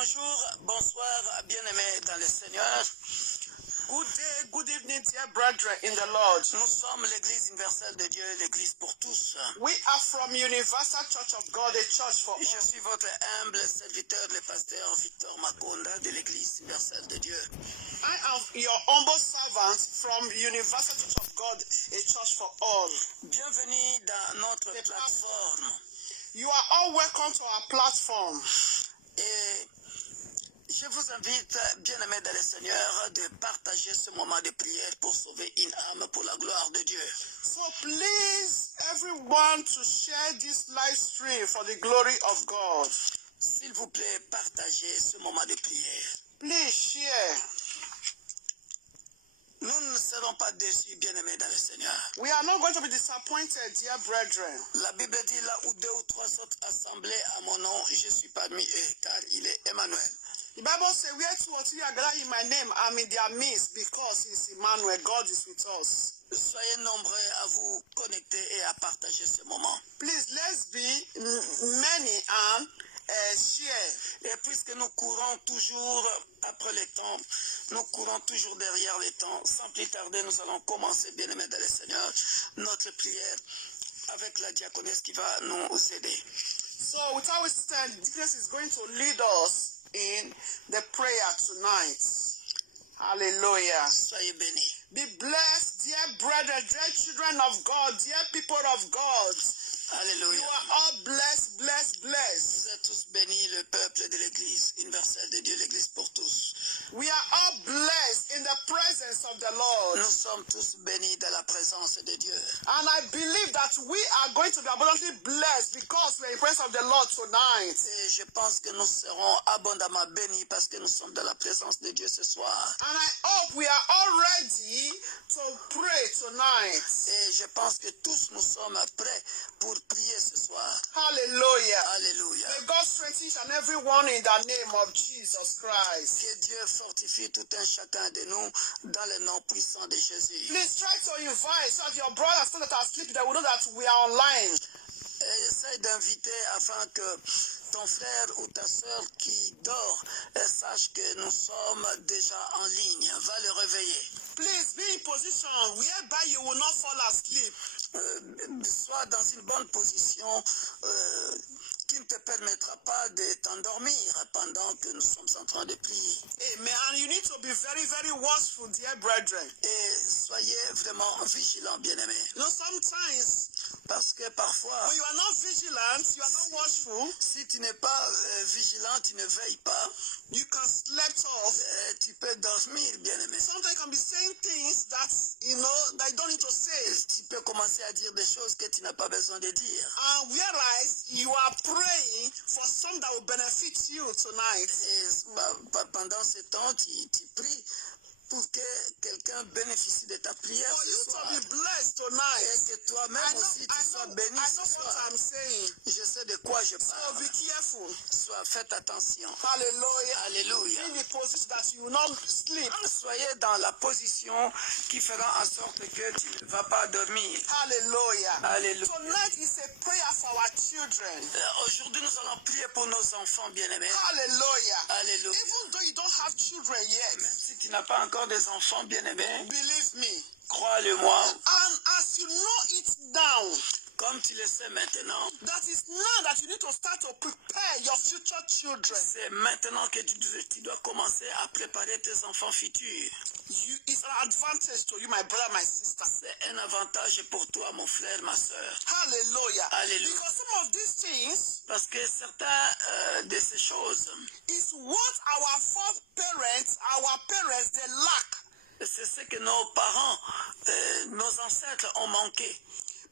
Bonjour, bonsoir, bien-aimés dans le Seigneur. Good day, good evening, dear brethren in the Lord. Nous sommes l'Église universelle de Dieu, l'Église pour tous. We are from Universal Church of God, a church for all. Je suis votre humble serviteur, le pasteur Victor Makonda de l'Église universelle de Dieu. I am your humble servant from Universal Church of God, a church for all. Bienvenue dans notre plateforme. You are all welcome to our platform. Et je vous invite, bien-aimés dans le Seigneur, de partager ce moment de prière pour sauver une âme pour la gloire de Dieu. So please, everyone, to share this live stream for the glory of God. S'il vous plaît, partagez ce moment de prière. Please share. Nous ne serons pas déçus, bien-aimés dans le Seigneur. We are not going to be disappointed, dear brethren. La Bible dit là où 2 ou 3 sont assemblés à mon nom, je suis parmi eux, car il est Emmanuel. The Bible says, where 2 or 3 are gathered in my name, I'm in their midst, because he's Emmanuel, God is with us. Soyez nombreux à vous connecter et à partager ce moment. Please, let's be many and share. Et puisque nous courons toujours après le temps, nous courons toujours derrière le temps, sans plus tarder, nous allons commencer, bien-aimés dans le Seigneur, notre prière avec la diaconesse qui va nous aider. So, without wasting time, the deaconess is going to lead us in the prayer tonight. Hallelujah. Soyez bénis. Be blessed, dear brethren, dear children of God, dear people of God. Alléluia. You are all blessed, blessed, blessed. Vous êtes tous bénis, le peuple de l'Église universelle de Dieu, l'Église pour tous. We are all blessed in the presence of the Lord. Nous sommes tous bénis dans la présence de Dieu. And I believe that we are going to be abundantly blessed because we are in the presence of the Lord tonight. Et je pense que nous serons abondamment bénis parce que nous sommes dans la présence de Dieu ce soir. And I hope we are all ready to pray tonight. Et je pense que tous nous sommes prêts pour prier ce soir. Hallelujah. Alléluia. May God strengthen each and every one in the name of Jesus Christ. Que Dieu fortifie tout un chacun de nous dans le nom puissant de Jésus. Please try to invite so that your brothers that are asleep, they will know that we are online. Et essaye d'inviter afin que ton frère ou ta soeur qui dort sache que nous sommes déjà en ligne. Va le réveiller. Please be in position whereby you will not fall asleep. Sois dans une bonne position qui ne te permettra pas de t'endormir pendant que nous sommes en train de prier. Amen. And you need to be very, very watchful, dear brethren. Et soyez vraiment vigilants, bien-aimés. You know, sometimes parce que parfois, when you are not vigilant, you are not watchful. Si tu n'es pas vigilant, tu ne veilles pas. You can sleep off. Tu peux dormir, bien-aimé. Sometimes you can be saying things that you you don't need to say. Tu peux commencer à dire des choses que tu n'as pas besoin de dire. And whereas you are praying for some that will benefit you tonight. Et pendant ce temps, tu pries pour que quelqu'un bénéficie de ta prière ce soir. For you to be blessed tonight. Et que toi-même aussi tu sois béni ce soir. What I'm saying. Je sais de quoi je parle. So be careful. Faites attention. Hallelujah. Alléluia. In the position that you will not sleep. Soyez dans la position qui fera en sorte que tu ne vas pas dormir. Hallelujah. Alléluia. Tonight is a prayer for our children. Aujourd'hui, nous allons prier pour nos enfants bien-aimés. Hallelujah. Alléluia. Even though you don't have children yet. Même si tu n'as pas encore des enfants bien-aimés. Believe me. Crois-le-moi. And as you know it now. Comme tu le sais maintenant, that is now that you need to start to prepare your future children. C'est maintenant que tu dois commencer à préparer tes enfants futurs. It's an advantage to you, my brother, my sister. C'est un avantage pour toi, mon frère, ma soeur. Hallelujah. Alléluia. Because some of these things, parce que certains de ces choses, is what our parents, they lack. C'est ce que nos parents, nos ancêtres ont manqué.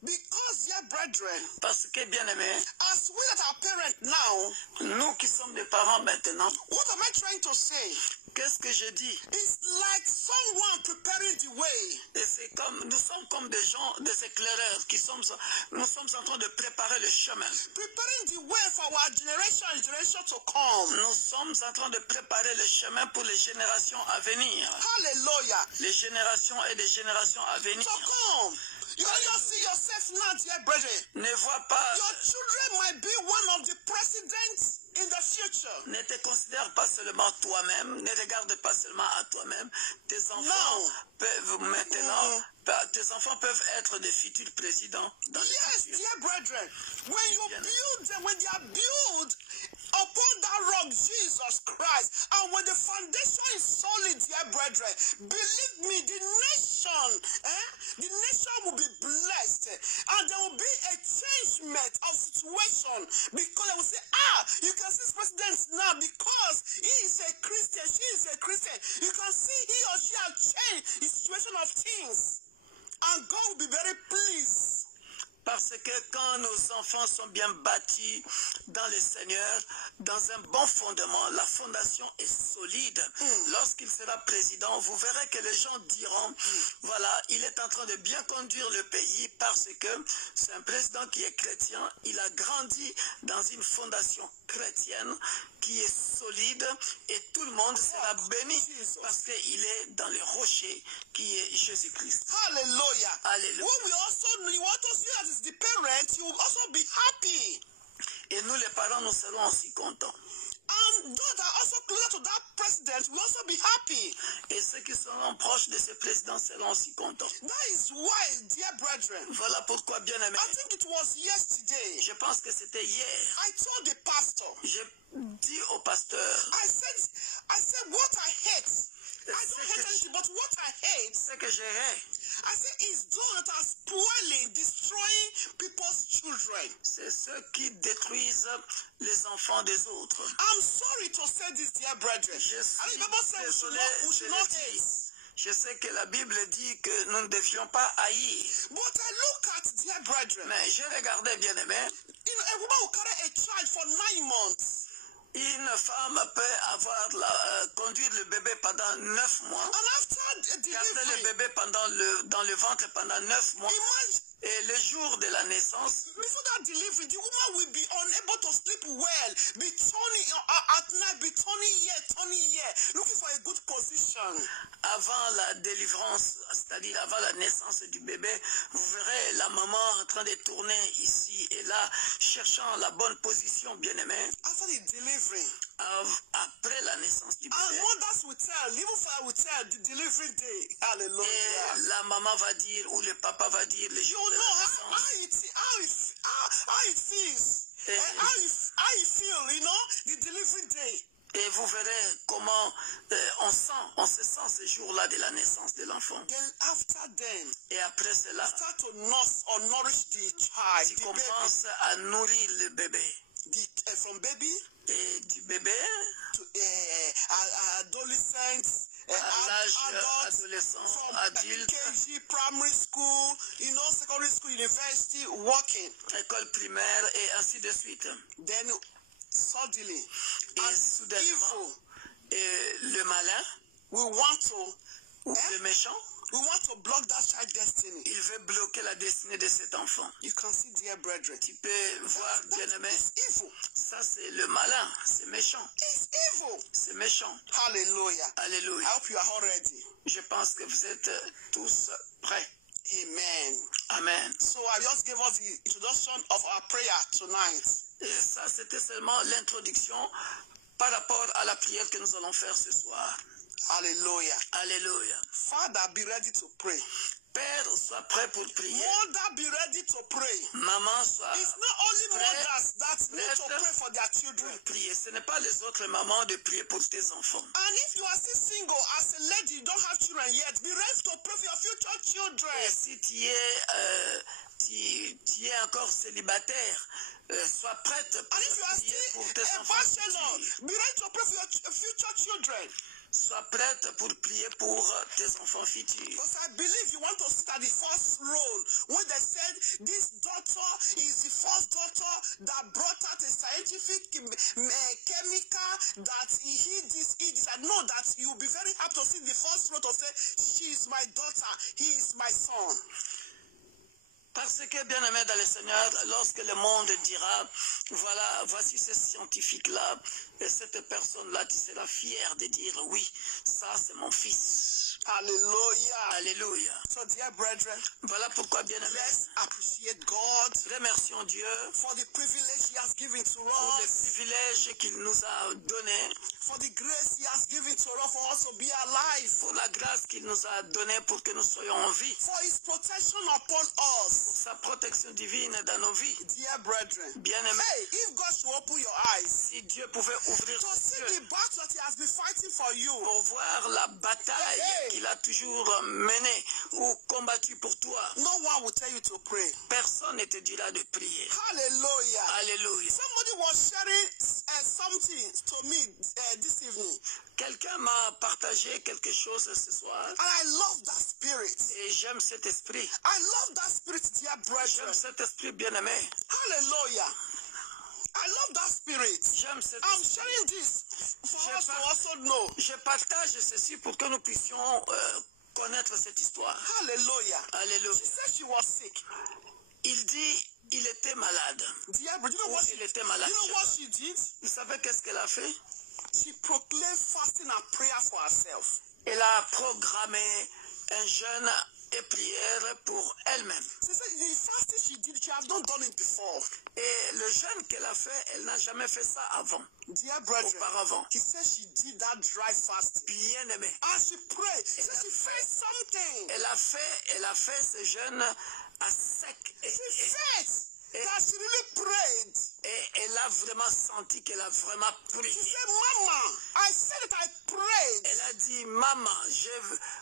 Because, dear brethren, parce que bien-aimés, as we that are parents now, nous qui sommes des parents maintenant, what am I trying to say? Qu'est-ce que je dis? It's like someone preparing the way. Et c'est comme, nous sommes comme des gens, des éclaireurs nous sommes en train de préparer le chemin. Preparing the way for our generation to come. Nous sommes en train de préparer le chemin pour les générations à venir. Hallelujah. Les générations et des générations à venir. To come. You don't see yourself now, dear brethren. Ne vois pas. Your children might be one of the presidents in the future. Ne te considère pas seulement toi-même, ne regarde pas seulement à toi-même. Tes enfants peuvent maintenant, tes enfants peuvent être des futurs présidents dans le futur. Dear brethren, when you build them, when they are built upon that rock, Jesus Christ, and when the foundation is solid, dear brethren, believe me, the nation will be blessed, and there will be a changement of situation, because they will say, you can see this president now because he is a Christian, she is a Christian. You can see he or she has changed the situation of things, and God will be very pleased. Parce que quand nos enfants sont bien bâtis dans le Seigneur, dans un bon fondement, la fondation est solide. Lorsqu'il sera président, vous verrez que les gens diront, voilà, il est en train de bien conduire le pays parce que c'est un président qui est chrétien. Il a grandi dans une fondation chrétienne qui est solide et tout le monde sera béni parce qu'il est dans le rocher qui est Jésus-Christ. Hallelujah. Alléluia. You want to see as the parents, you will also be happy. Et nous les parents, nous serons aussi contents. And those that are also closer to that president will also be happy. Et ceux qui seront proches de ce président seront aussi contents. That is why, dear brethren, Voilà pourquoi, bien aimé, I think it was yesterday, je pense que c'était hier, I told the pastor, j'ai dit au pasteur, I said what I hate. I don't hate anything, but what I hate, ce que je hais, I said, is those that are spoiling, destroying people's children. c'est ceux qui détruisent les enfants des autres. I'm sorry to say this, dear brethren. Je I remember saying we should not hate. Je sais que la Bible dit que nous ne devions pas haïr. But I look at, dear brethren, Mais je regardais, bien aimé, a woman will carry a child for 9 months. une femme peut avoir conduire le bébé pendant 9 mois. And after Garder le delivery, bébé dans le ventre pendant 9 mois. imagine, Et le jour de la naissance, before that delivery, the woman will be unable to sleep well, be turning at night, be turning here, looking for a good position. avant la délivrance, c'est-à-dire avant la naissance du bébé, vous verrez la maman en train de tourner ici et là, cherchant la bonne position, bien aimé. After the delivery, Après la naissance du and bébé. mothers will tell, even father will tell, the delivery day. Et Hallelujah. la maman va dire, ou le papa va dire, le jour You de know la how naissance. it feels, Et, how you feel, you know, the delivery day. et vous verrez comment on se sent ce jour-là de la naissance de l'enfant. Then after then, Et après cela, start to nurse or nourish the child, tu the baby, commences à nourrir le bébé. from baby Et du bébé to adolescents, à l'âge adults, adolescent, from adulte, KG, primary school, you know, secondary school, university, working. école primaire et ainsi de suite. Then suddenly, Et an soudainement, evil, le malin we want to, ou le méchant, we want to block that child's destiny. il veut bloquer la destinée de cet enfant. You can see, dear brethren, Tu peux voir, bien aimé, it's evil. ça c'est le malin, c'est méchant, It's evil. c'est méchant. Hallelujah. I Alléluia. hope you are all ready. Je pense que vous êtes tous prêts. Amen. Amen. So I just gave us the introduction of our prayer tonight. Et ça, c'était seulement l'introduction par rapport à la prière que nous allons faire ce soir. Hallelujah. Alléluia. Father, be ready to pray. Père, sois prêt pour prier. Mother, be ready to pray. Maman, sois It's not only mothers that need to pray for their children. pour prier. Ce n'est pas les autres mamans de prier pour tes enfants. And if you are still single, as a lady, you don't have children yet, be ready to pray for your future children. Et si tu es encore célibataire, sois prête And if you are pour prier pour tes still a enfants. bachelor, be ready to pray for your future children. Sois prête pour prier pour tes enfants futurs. Because I believe you want to sit at the first role when they said this daughter is the first daughter that brought out a scientific chemical that he this. I know that you'll be very happy to see the first role to say she is my daughter, he is my son. Parce que, bien aimé dans le Seigneur, lorsque le monde dira, voilà, voici ce scientifique-là, et cette personne-là, tu seras fier de dire, oui, ça c'est mon fils. Hallelujah. Alléluia. So, dear brethren, Voilà pourquoi, bien-aimés, let's appreciate God remercions Dieu for the privilege He has given to pour les us, privilèges qu'il nous a donnés, for the grace He has given to us for us to be alive, pour la grâce qu'il nous a donnée pour que nous soyons en vie, for His protection upon pour us. sa protection divine dans nos vies. Dear brethren, Bien-aimés, hey, if God should open your eyes si Dieu pouvait ouvrir to tes see yeux the battle that He has been fighting for you, pour voir la bataille qu'il a toujours menée ou combattue pour toi, no one will tell you to pray. personne ne te dira de prier. Hallelujah. Alléluia. Somebody was sharing something to me this evening, Quelqu'un m'a partagé quelque chose ce soir and I love that spirit. et j'aime cet esprit. I love that spirit, dear brethren. J'aime cet esprit bien-aimé. Hallelujah. I love that spirit. J'aime cet I'm esprit. sharing this for Je us to par- also know. Je partage ceci pour que nous puissions connaître cette histoire. Hallelujah. Alléluia. She said she was sick. Il dit, il était malade. Dear brethren, Ou il était malade. you know what she did? Vous savez qu'est-ce qu'elle a fait? She proclaimed fasting and prayer for herself. Elle a programmé un jeûne et prière pour elle-même. She said the fasting she did, she had not done it before. Et le jeûne qu'elle a fait, elle n'a jamais fait ça avant, Dear brethren, auparavant. he said she did that dry fasting. Bien aimé. And she prayed. She said she felt something. Elle a fait ce jeûne à sec. She felt that she really prayed. Et elle a vraiment senti qu'elle a vraiment She prié. said, Mama, I said that I prayed. Elle a dit, maman,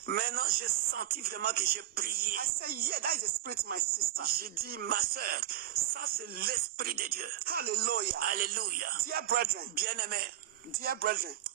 maintenant j'ai senti vraiment que j'ai prié. I said, yeah, that is the spirit, my sister. J'ai dit, ma soeur, ça c'est l'Esprit de Dieu. Hallelujah. Alléluia. Dear brethren, Bien-aimé,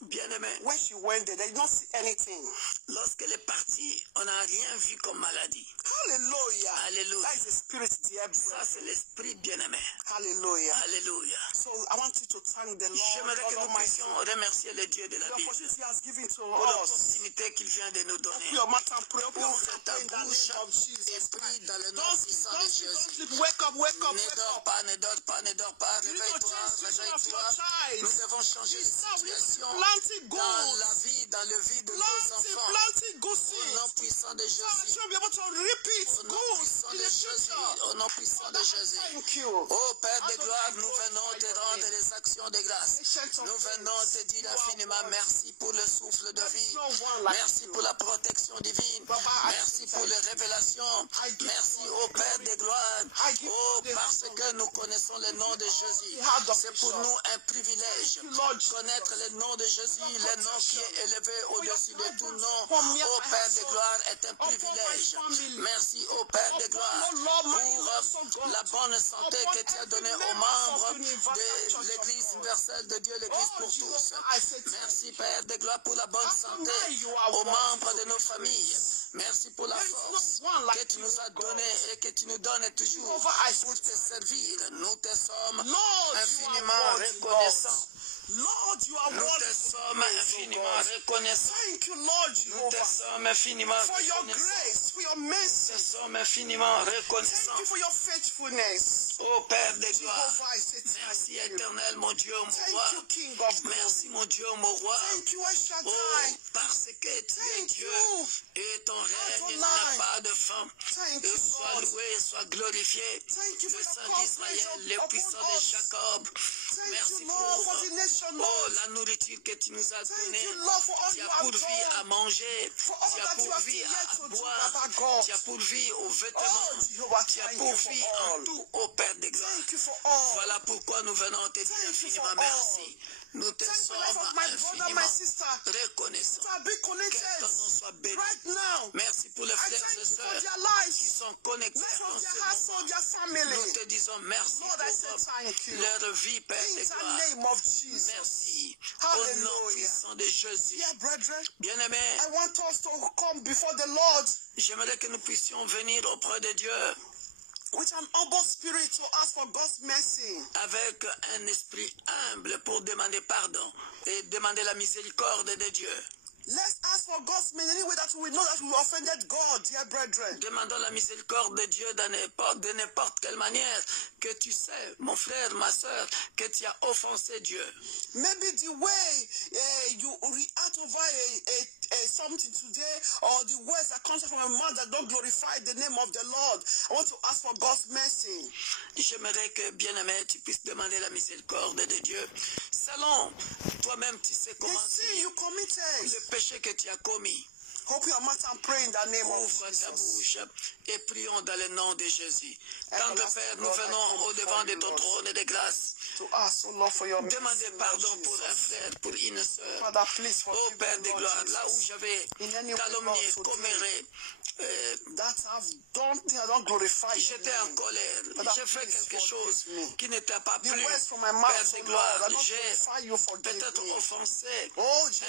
bien-aimé, when she went there, they did not see anything. lorsqu'elle est partie, on n'a rien vu comme maladie. Hallelujah. Alléluia. That is the spirit, dear Ça brethren. c'est l'Esprit bien-aimé. Hallelujah. Alléluia. So I want you to thank the Lord, J'aimerais que God nous Almighty, puissions remercier le Dieu de la the Bible opportunity He has given to pour us. l'opportunité qu'il vient de nous Open donner. your mouth and pray. Open your Ouvre mouth and ta pray in the bouche name of Jesus. et prie dans le nom Don't puissant de sleep, don't Jésus. sleep. Wake up, wake up, Ne wake dors up. pas, ne dors pas, ne dors pas. You need to Réveille-toi, change the situation of your réveille-toi. child. Nous devons changer de This time we need to situation plant dans la goals. vie, dans le vie de nos Planting, enfants. planting good Au nom seeds. puissant de So that Jésus. you'll be able to repeat Au nom good puissant in de the Jésus. future. Au nom puissant de Jésus. Thank you. Ô Père de Adonai, gloire, nous glorify venons te your rendre name. les actions de grâce. Ancient of Nous venons days, te dire you are infiniment worthy. merci pour le souffle de There is vie. no one like Merci you. pour la protection divine. Baba, I Merci thank pour les you. révélations. I give Merci you au the Père glory. de gloire. I give Oh, you the parce honor. que nous connaissons le nom de Jésus. the heart of C'est pour Jesus. nous un privilège. Thank you, Lord Jesus. Connaître le nom de Jésus, Your le nom qui est protection. élevé au-dessus de tout nom. Upon me and Ô my Père de household. gloire est un Upon my privilège. family. Merci au Père de Upon, gloire oh Lord, my pour awesome God. la bonne santé Upon que tu as every donnée aux member membres of Universal de Church of l'Église God. universelle de Dieu, l'Église Oh, pour tous. Jehovah, I say thank Merci you. Père de gloire pour la bonne santé Adonai, you are aux worthy membres to de be nos praised. familles. Merci pour la There is force no one like que tu you, nous as God. donnée et que tu nous donnes toujours Jehovah, I say pour te servir. Nous te sommes Lord, you infiniment are worthy, reconnaissants. Lord, you are Nous worthy te to be sommes praised, oh infiniment God. reconnaissants. Thank you, Lord Nous te Jehovah, sommes infiniment for your reconnaissants. grace, for your Nous mercy. te sommes infiniment Thank reconnaissants. you for your faithfulness. Ô Père de gloire, Jehovah, I say merci thank you. éternel, mon Dieu, mon Thank roi. you, King of glory. Merci, mon Dieu, mon roi. Thank you, El Oh, Shaddai. parce que tu es Thank Dieu you. et ton règne Adonai. n'a pas de fin. Thank Et you, sois Lord. loué, sois glorifié. Thank you Le for your Saint coverage d'Israël, le upon puissant de us. Jacob. Thank Merci you, Lord, for pour the nation, oh, Lord. la nourriture que tu nous as Thank donnée. you, Lord, for all Tu you as have pourvu à done. manger, For all tu as that you have pourvu yet à to do, boire, Baba God. tu as pourvu aux Oh, vêtements, Jehovah, tu as thank you for pourvu all. en tout au Père de gloire. Thank you for all. Voilà pourquoi nous venons te dire Thank you infiniment for merci. Nous te Thank you for sommes the life of my brother, my infiniment sister. reconnaissants. To have been Que connected ton nom soit béni. right now. Merci pour les I frères thank et you for sœurs their qui lives. sont connectés Life en of their ce moment. household, their family. Nous te disons merci Lord, I say thank you. pour leur vie, Père In de the gloire. name of Jesus. Merci. Au nom Hallelujah. puissant de Jésus. Dear brethren, Bien-aimés, I want us to come before the Lord j'aimerais que nous puissions venir auprès de Dieu with an humble spirit to ask for God's mercy. avec un esprit humble pour demander pardon et demander la miséricorde de Dieu. Let's ask for God's mercy in any way that we know that we offended God, dear brethren. Demandons la miséricorde de Dieu de n'importe quelle manière que tu sais, mon frère, ma soeur, que tu as offensé Dieu. Maybe the way you react over something today, or the words that comes from a mouth that don't glorify the name of the Lord. I want to ask for God's mercy. J'aimerais que, bien-aimé, tu puisses demander la miséricorde de Dieu. Selon toi-même, tu sais comment le péché que tu as commis. Open your mouth and pray in the name of Ouvre ta Jesus. bouche et prions dans le nom de Jésus. Tant de Père, nous venons au devant de ton trône de grâce. To ask, oh Lord, for your mercy. Demander pardon pour un frère, pour une sœur. Father, please Oh forgive Père me, de Lord gloire, Jesus. là où j'avais calomnié, comméré, that I've done things I don't glorify you. j'étais en colère, j'ai fait quelque chose qui n'était pas The plus. words from my mouth, Père de oh gloire, Lord, I don't j'ai glorify you, forgive peut-être me. offensé Oh,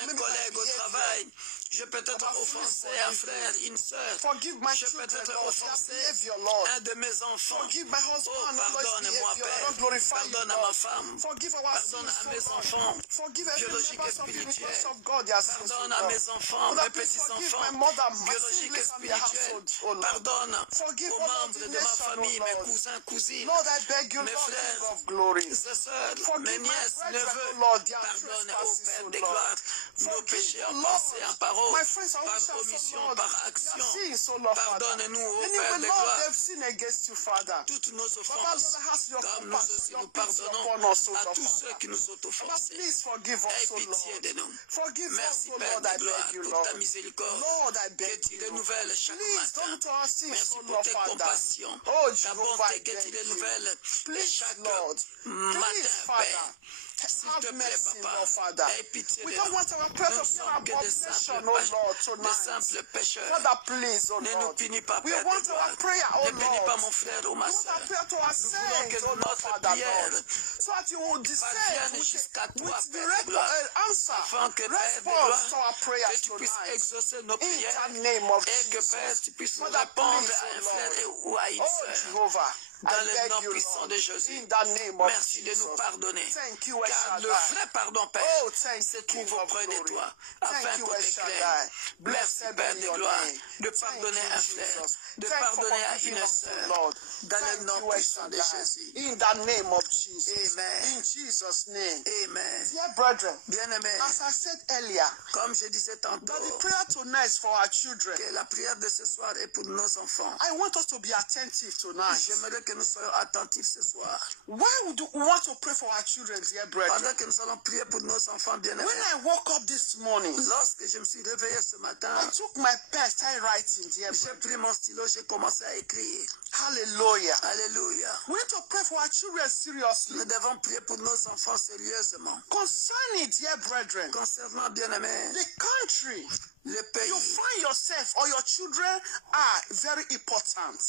un maybe collègue au travail. J'ai peut-être offensé un frère, une sœur. forgive my J'ai children, peut-être Lord, offensé their behavior, Lord. un de mes enfants. Forgive my husband, Oh, Lord's pardonne-moi, behavior. I Père. don't glorify you, Pardonne à ma Lord. femme. Forgive our Pardonne sins, à mes Lord. enfants. Forgive every Biologiques member et of the spirituels. request of God, their sins, Pardonne oh à God. mes enfants, Father, mes please forgive petits-enfants, my mother, my biologiques et siblings and their spirituels. household, oh Lord. Pardonne Forgive aux all of membres the de ma nation, famille, oh mes Lord. cousins, cousines, Lord, I beg you, mes Lord, King frères, of glory. mes sœurs, mes Forgive my nièces, brethren, neveux. oh Lord, their Pardonne au trespasses, Père oh de Lord. gloire nos Forgive, péchés oh en Lord, pensée, en parole, my friends, I par wish I omission, Lord, par their action. sins, oh Lord, Father. Pardonne-nous, ô Anyway, Père de Lord, gloire, they've sinned against you, Father. toutes nos Father, offenses, Lord, has your comme nous compassion, aussi your nous pity pardonnons upon us, oh à Lord, tous ceux Father. qui nous ont Father, offensés. please forgive us, Aie oh pitié Lord. de nous. Forgive us, Merci, oh Père Lord, de I gloire, beg you, pour Lord. ta miséricorde Lord, I que beg tu you. renouvelles chaque Please matin. don't tell us sins, Merci oh pour Lord, tes Father. compassions, Oh, ta Jehovah, bonté I que tu beg you. renouvelles Please, chaque Lord. matin, Please, Father. Père. S'il te Have plaît, mercy, Papa, Lord, Father. aie pitié We de don't nous. want our prayer Nous to ne be an sommes que des abomination, simples, oh Lord, des tonight. simples pécheurs. Father, please, oh Ne nous Lord. punis pas, We Père de want gloire. our prayer, oh Ne punis Lord. pas mon frère ou ma We want soeur. our prayer to Nous voulons ascend, que oh Lord, notre Father, prière Lord. So that you will descend parvienne jusqu'à toi, with the Père de gloire, answer, afin que, Père de response to our gloire, prayers que tu puisses tonight. exaucer nos In prières the name of et que, Jesus. Père, tu puisses Father, répondre please, à un oh frère Lord. ou à une Oh, sœur. Jehovah, Dans I le beg nom you, puissant Lord, de Jésus. in the name of Merci de Jesus. nous pardonner. Thank you, El Car le Shaddai. vrai pardon, Père, Oh, thank se you, trouve King of auprès de glory. toi, Thank afin you, qu'on El t'éclaire. Shaddai. Merci, Blessed Père be de your gloire, name. de Thank pardonner you, un frère, Jesus. de Thank you for pardonner à forgiving une us, sœur. Lord. Dans le Thank nom you, El puissant de Shaddai. Jésus. In the name of Jesus. Amen. In Jesus' name. Amen. Dear brethren, Bien-aimé, as I said earlier, comme je disais tantôt, that the prayer tonight is for our children. que la prière de ce soir est pour nos enfants. I want us to be attentive tonight. J'aimerais que nous soyons attentifs ce soir. Why would we want to pray for our children, dear brethren? Pendant que nous allons prier pour nos enfants bien-aimés. When I woke up this morning, Lorsque je me suis réveillé ce matin, I took my pen, started writing, dear j'ai brethren. pris mon stylo, j'ai commencé à écrire. Hallelujah. Alléluia. We need to pray for our children seriously. Nous devons prier pour nos enfants sérieusement. Concerning, dear brethren, Concernant bien-aimés, the country le you pays, find yourself or your children are very important.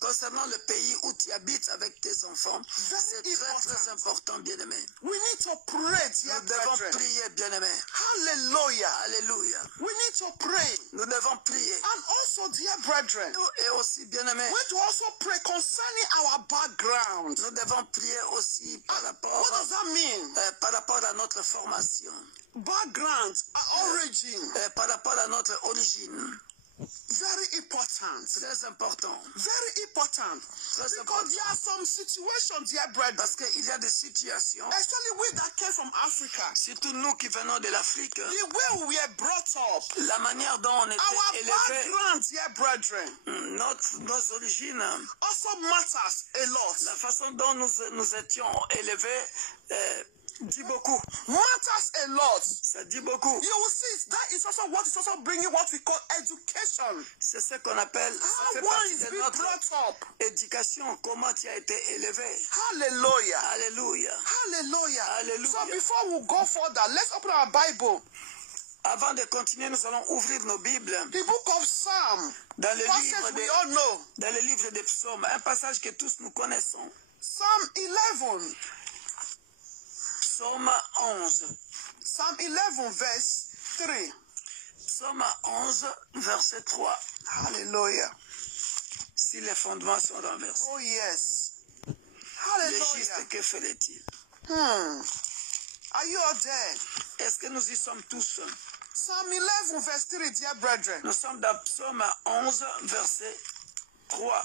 concernant le pays où tu habites avec tes enfants, c'est très important, bien-aimé. We need to pray, dear Nous devons brethren. prier, bien-aimé. Hallelujah. Alléluia. We need to pray. Nous devons prier. And also, dear brethren, Et aussi, bien-aimé, we need to also pray concerning our background. nous devons prier aussi par What rapport, does that mean? par rapport à notre formation, Background, origin, par rapport à notre origine. very important. Très important. Very important. Très Because important. there are some situations, dear brethren, Parce qu'il y a des situations, especially we that came from Africa, surtout nous qui venons de l'Afrique, the way we were brought up, la manière dont on our était élevés, background, dear brethren, nos origines, also matters a lot. la façon dont nous étions élevés, dit beaucoup. Matters a lot. Ça dit beaucoup. You will see that is also what is also bringing what we call education. C'est ce qu'on appelle, ça How fait one partie is de being notre brought up. éducation, comment tu as été élevé. Hallelujah. Alléluia. Hallelujah. Hallelujah. So before we go further, let's open our Bible. Avant de continuer, nous allons ouvrir nos Bibles The book of Psalm. dans le Passage we all know. dans le livre des psaumes, un passage que tous nous connaissons. Psalm 11. Psaume 11. Psalm 11 verse 3. Psaume 11, verset 3. Hallelujah. Si les fondements sont renversés, Oh yes. le Hallelujah. juste, que ferait-il? Are you all there? Est-ce que nous y sommes tous? Psalm 11, verse 3, dear brethren. Nous sommes dans Psaume 11, verset 3.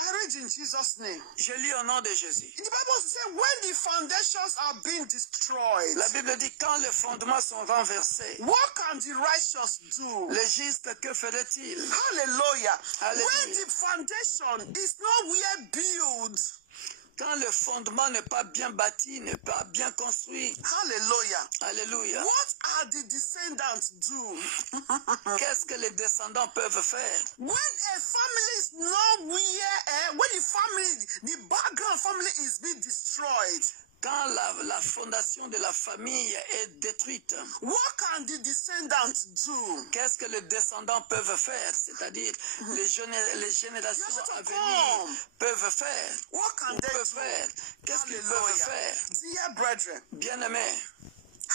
I read in Jesus' name. Je lis au nom de Jésus. The Bible says, when the foundations are being destroyed, La Bible dit quand les fondements sont renversés, what can the righteous do? le juste, que ferait-il? Hallelujah. Hallelujah. When the foundation is not well built, Quand le fondement n'est pas bien bâti, n'est pas bien construit. hallelujah. Alléluia. What are the descendants do? Qu'est-ce que les descendants peuvent faire? When a family is not where, when the family, the background family is being destroyed, Quand la fondation de la famille est détruite, what can the descendants do? qu'est-ce que les descendants peuvent faire? C'est-à-dire les générations Yes, à to venir come. peuvent faire. What can Ou they peuvent do? faire. Qu'est-ce qu'ils peuvent Hallelujah. faire? Dear brethren, Bien-aimés,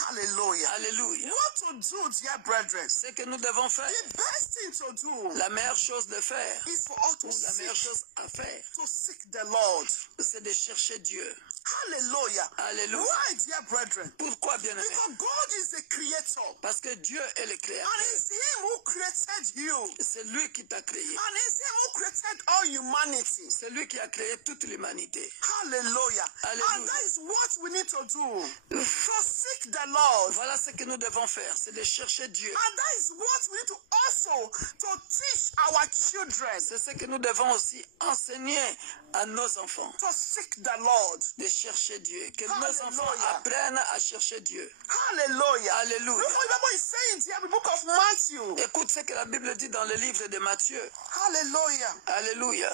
hallelujah. alléluia. What to do, dear brethren? Ce que nous devons faire, The best thing to do la meilleure chose de faire, is for us to ou la meilleure seek, chose à faire, the Lord. c'est de chercher Dieu. Hallelujah. Alléluia. Why, dear brethren? Pourquoi, bien-aimés? Because God is the creator. Parce que Dieu est le And créateur. it's Him who created you. C'est lui qui t'a créé. And it's Him who created all humanity. C'est lui qui a créé toute l'humanité. Hallelujah. Hallelujah. And that is what we need to do. To seek the Lord. Voilà ce que nous devons faire, c'est de chercher Dieu. And that is what we need to also to teach our children. C'est ce que nous devons aussi enseigner à nos enfants, To seek the Lord. de chercher Dieu. Que nos Hallelujah. enfants apprennent à chercher Dieu. Hallelujah. Alléluia. Look what the Bible is saying here in the book of Matthew. Écoute ce que la Bible dit dans le livre de Matthieu. Hallelujah. Alléluia.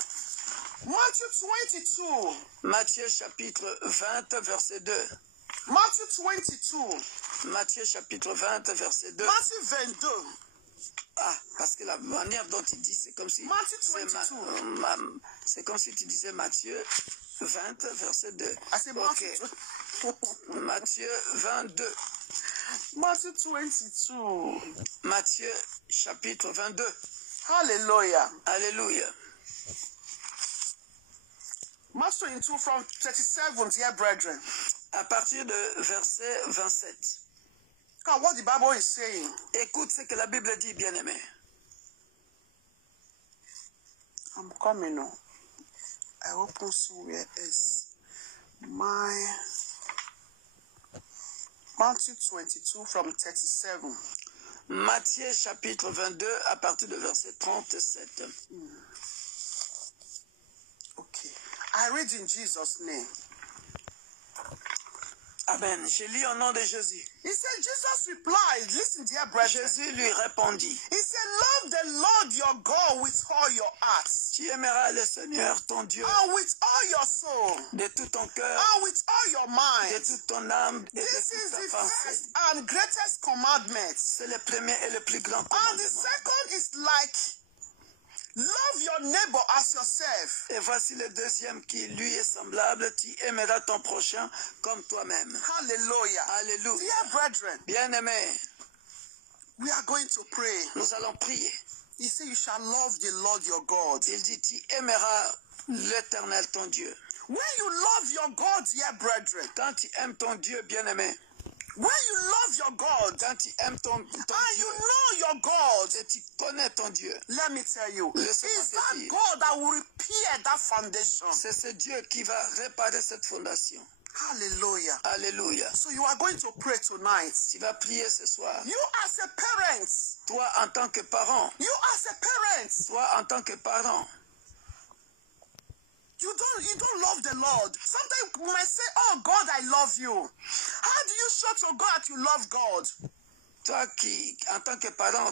Matthew 22. Matthieu chapitre 20, verset 2. Matthew 22. Matthieu chapitre 20, verset 2. Matthew 22. Ah, parce que la manière dont il dit, c'est comme si... Matthew c'est 22. c'est comme si tu disais Matthieu 20, verset 2. I say Ok. Matthew. Matthieu 22. Matthew 22. Matthieu chapitre 22. Hallelujah. Alléluia. Matthew 22 from 37, dear brethren. À partir de verset 27. Look at what the Bible is saying. Écoute ce que la Bible dit, bien-aimé. I'm coming now. I open somewhere else. Matthew 22 from 37. Matthieu chapitre 22 à partir de verset 37. Okay. I read in Jesus' name. Amen. Je lis au nom de Jésus. He said, Jesus replied, listen, dear brethren. Jésus lui répondit, He said, love the Lord your God with all your heart, tu aimeras le Seigneur ton Dieu and with all your soul, de tout ton cœur, and with all your de mind. toute ton âme et de This is toute the ta pensée. first and greatest commandment. C'est le premier et le plus grand And the commandement. second is like, love your neighbor as yourself. Et voici le deuxième qui lui est semblable, tu aimeras ton prochain comme toi-même. Hallelujah. Alléluia. Dear brethren, Bien-aimés, we are going to pray. nous allons prier. He said, you shall love the Lord your God. Il dit, tu aimeras l'Éternel ton Dieu. When you love your God, dear brethren, Quand tu aimes ton Dieu, bien-aimé, when you love your God, quand tu aimes ton and Dieu, you know your God, et tu connais ton Dieu, let me tell you, Laisse-moi it's te that dire. God that will repair that foundation. c'est ce Dieu qui va réparer cette fondation. Hallelujah. Alléluia. So you are going to pray tonight. Tu vas prier ce soir. You as a parent, Toi, en tant que parent, you as a parent, toi, en tant que parent, you don't love the Lord. Sometimes we might say, oh God, I love you. How do you show to God that you love God? toi qui, en tant que parent,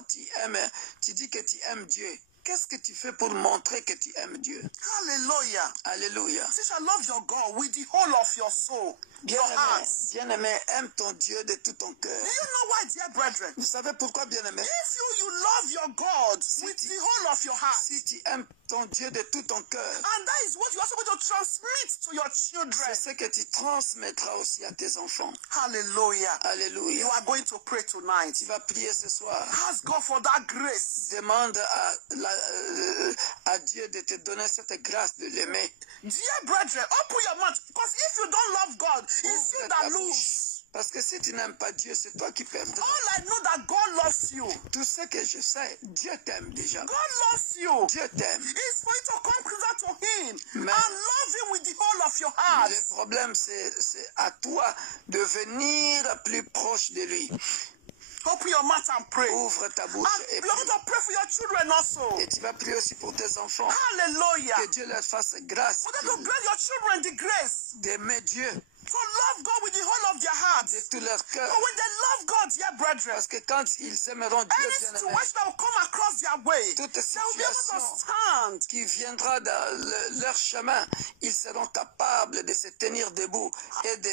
tu dis que tu aimes Dieu. Qu'est-ce que tu fais pour montrer que tu aimes Dieu? Hallelujah. Alléluia. You shall love your God with the whole of your soul, your heart. Bien-aimé, aime ton Dieu de tout ton cœur. Do you know why, dear brethren? Vous savez pourquoi, bien-aimé? If you love your God with the whole of your heart, Si tu aimes ton Dieu de tout ton cœur, and that is what you are supposed to transmit to your children. c'est ce que tu transmettras aussi à tes enfants. Hallelujah. You Alléluia. are going to pray tonight. Tu vas prier ce soir. Ask God for that grace. Demande à Dieu de te donner cette grâce de l'aimer. Dear brethren, open your mouth, because if you don't love God, it's you that lose. Parce que si tu n'aimes pas Dieu, c'est toi qui perdras. All I know that God loves you. Tout ce que je sais, Dieu t'aime déjà. God loves you. Dieu t'aime. It's for you to come closer to Him Mais and love Him with the whole of your heart. le problème, c'est à toi de venir plus proche de lui. Open your mouth and pray. Ouvre ta bouche And et you're going prie. to pray for your children also. Et tu vas prier aussi pour tes enfants. Hallelujah. Que Dieu leur fasse grâce For them to grant your children the grace d'aimer Dieu to love God with the whole of their hearts. de tout leur cœur. But when they love God, dear brethren, Parce que quand ils aimeront Dieu, any bien aimé, situation that will come across their way, toute they will be able to situation stand. qui viendra dans leur chemin, ils seront capables de se tenir debout et de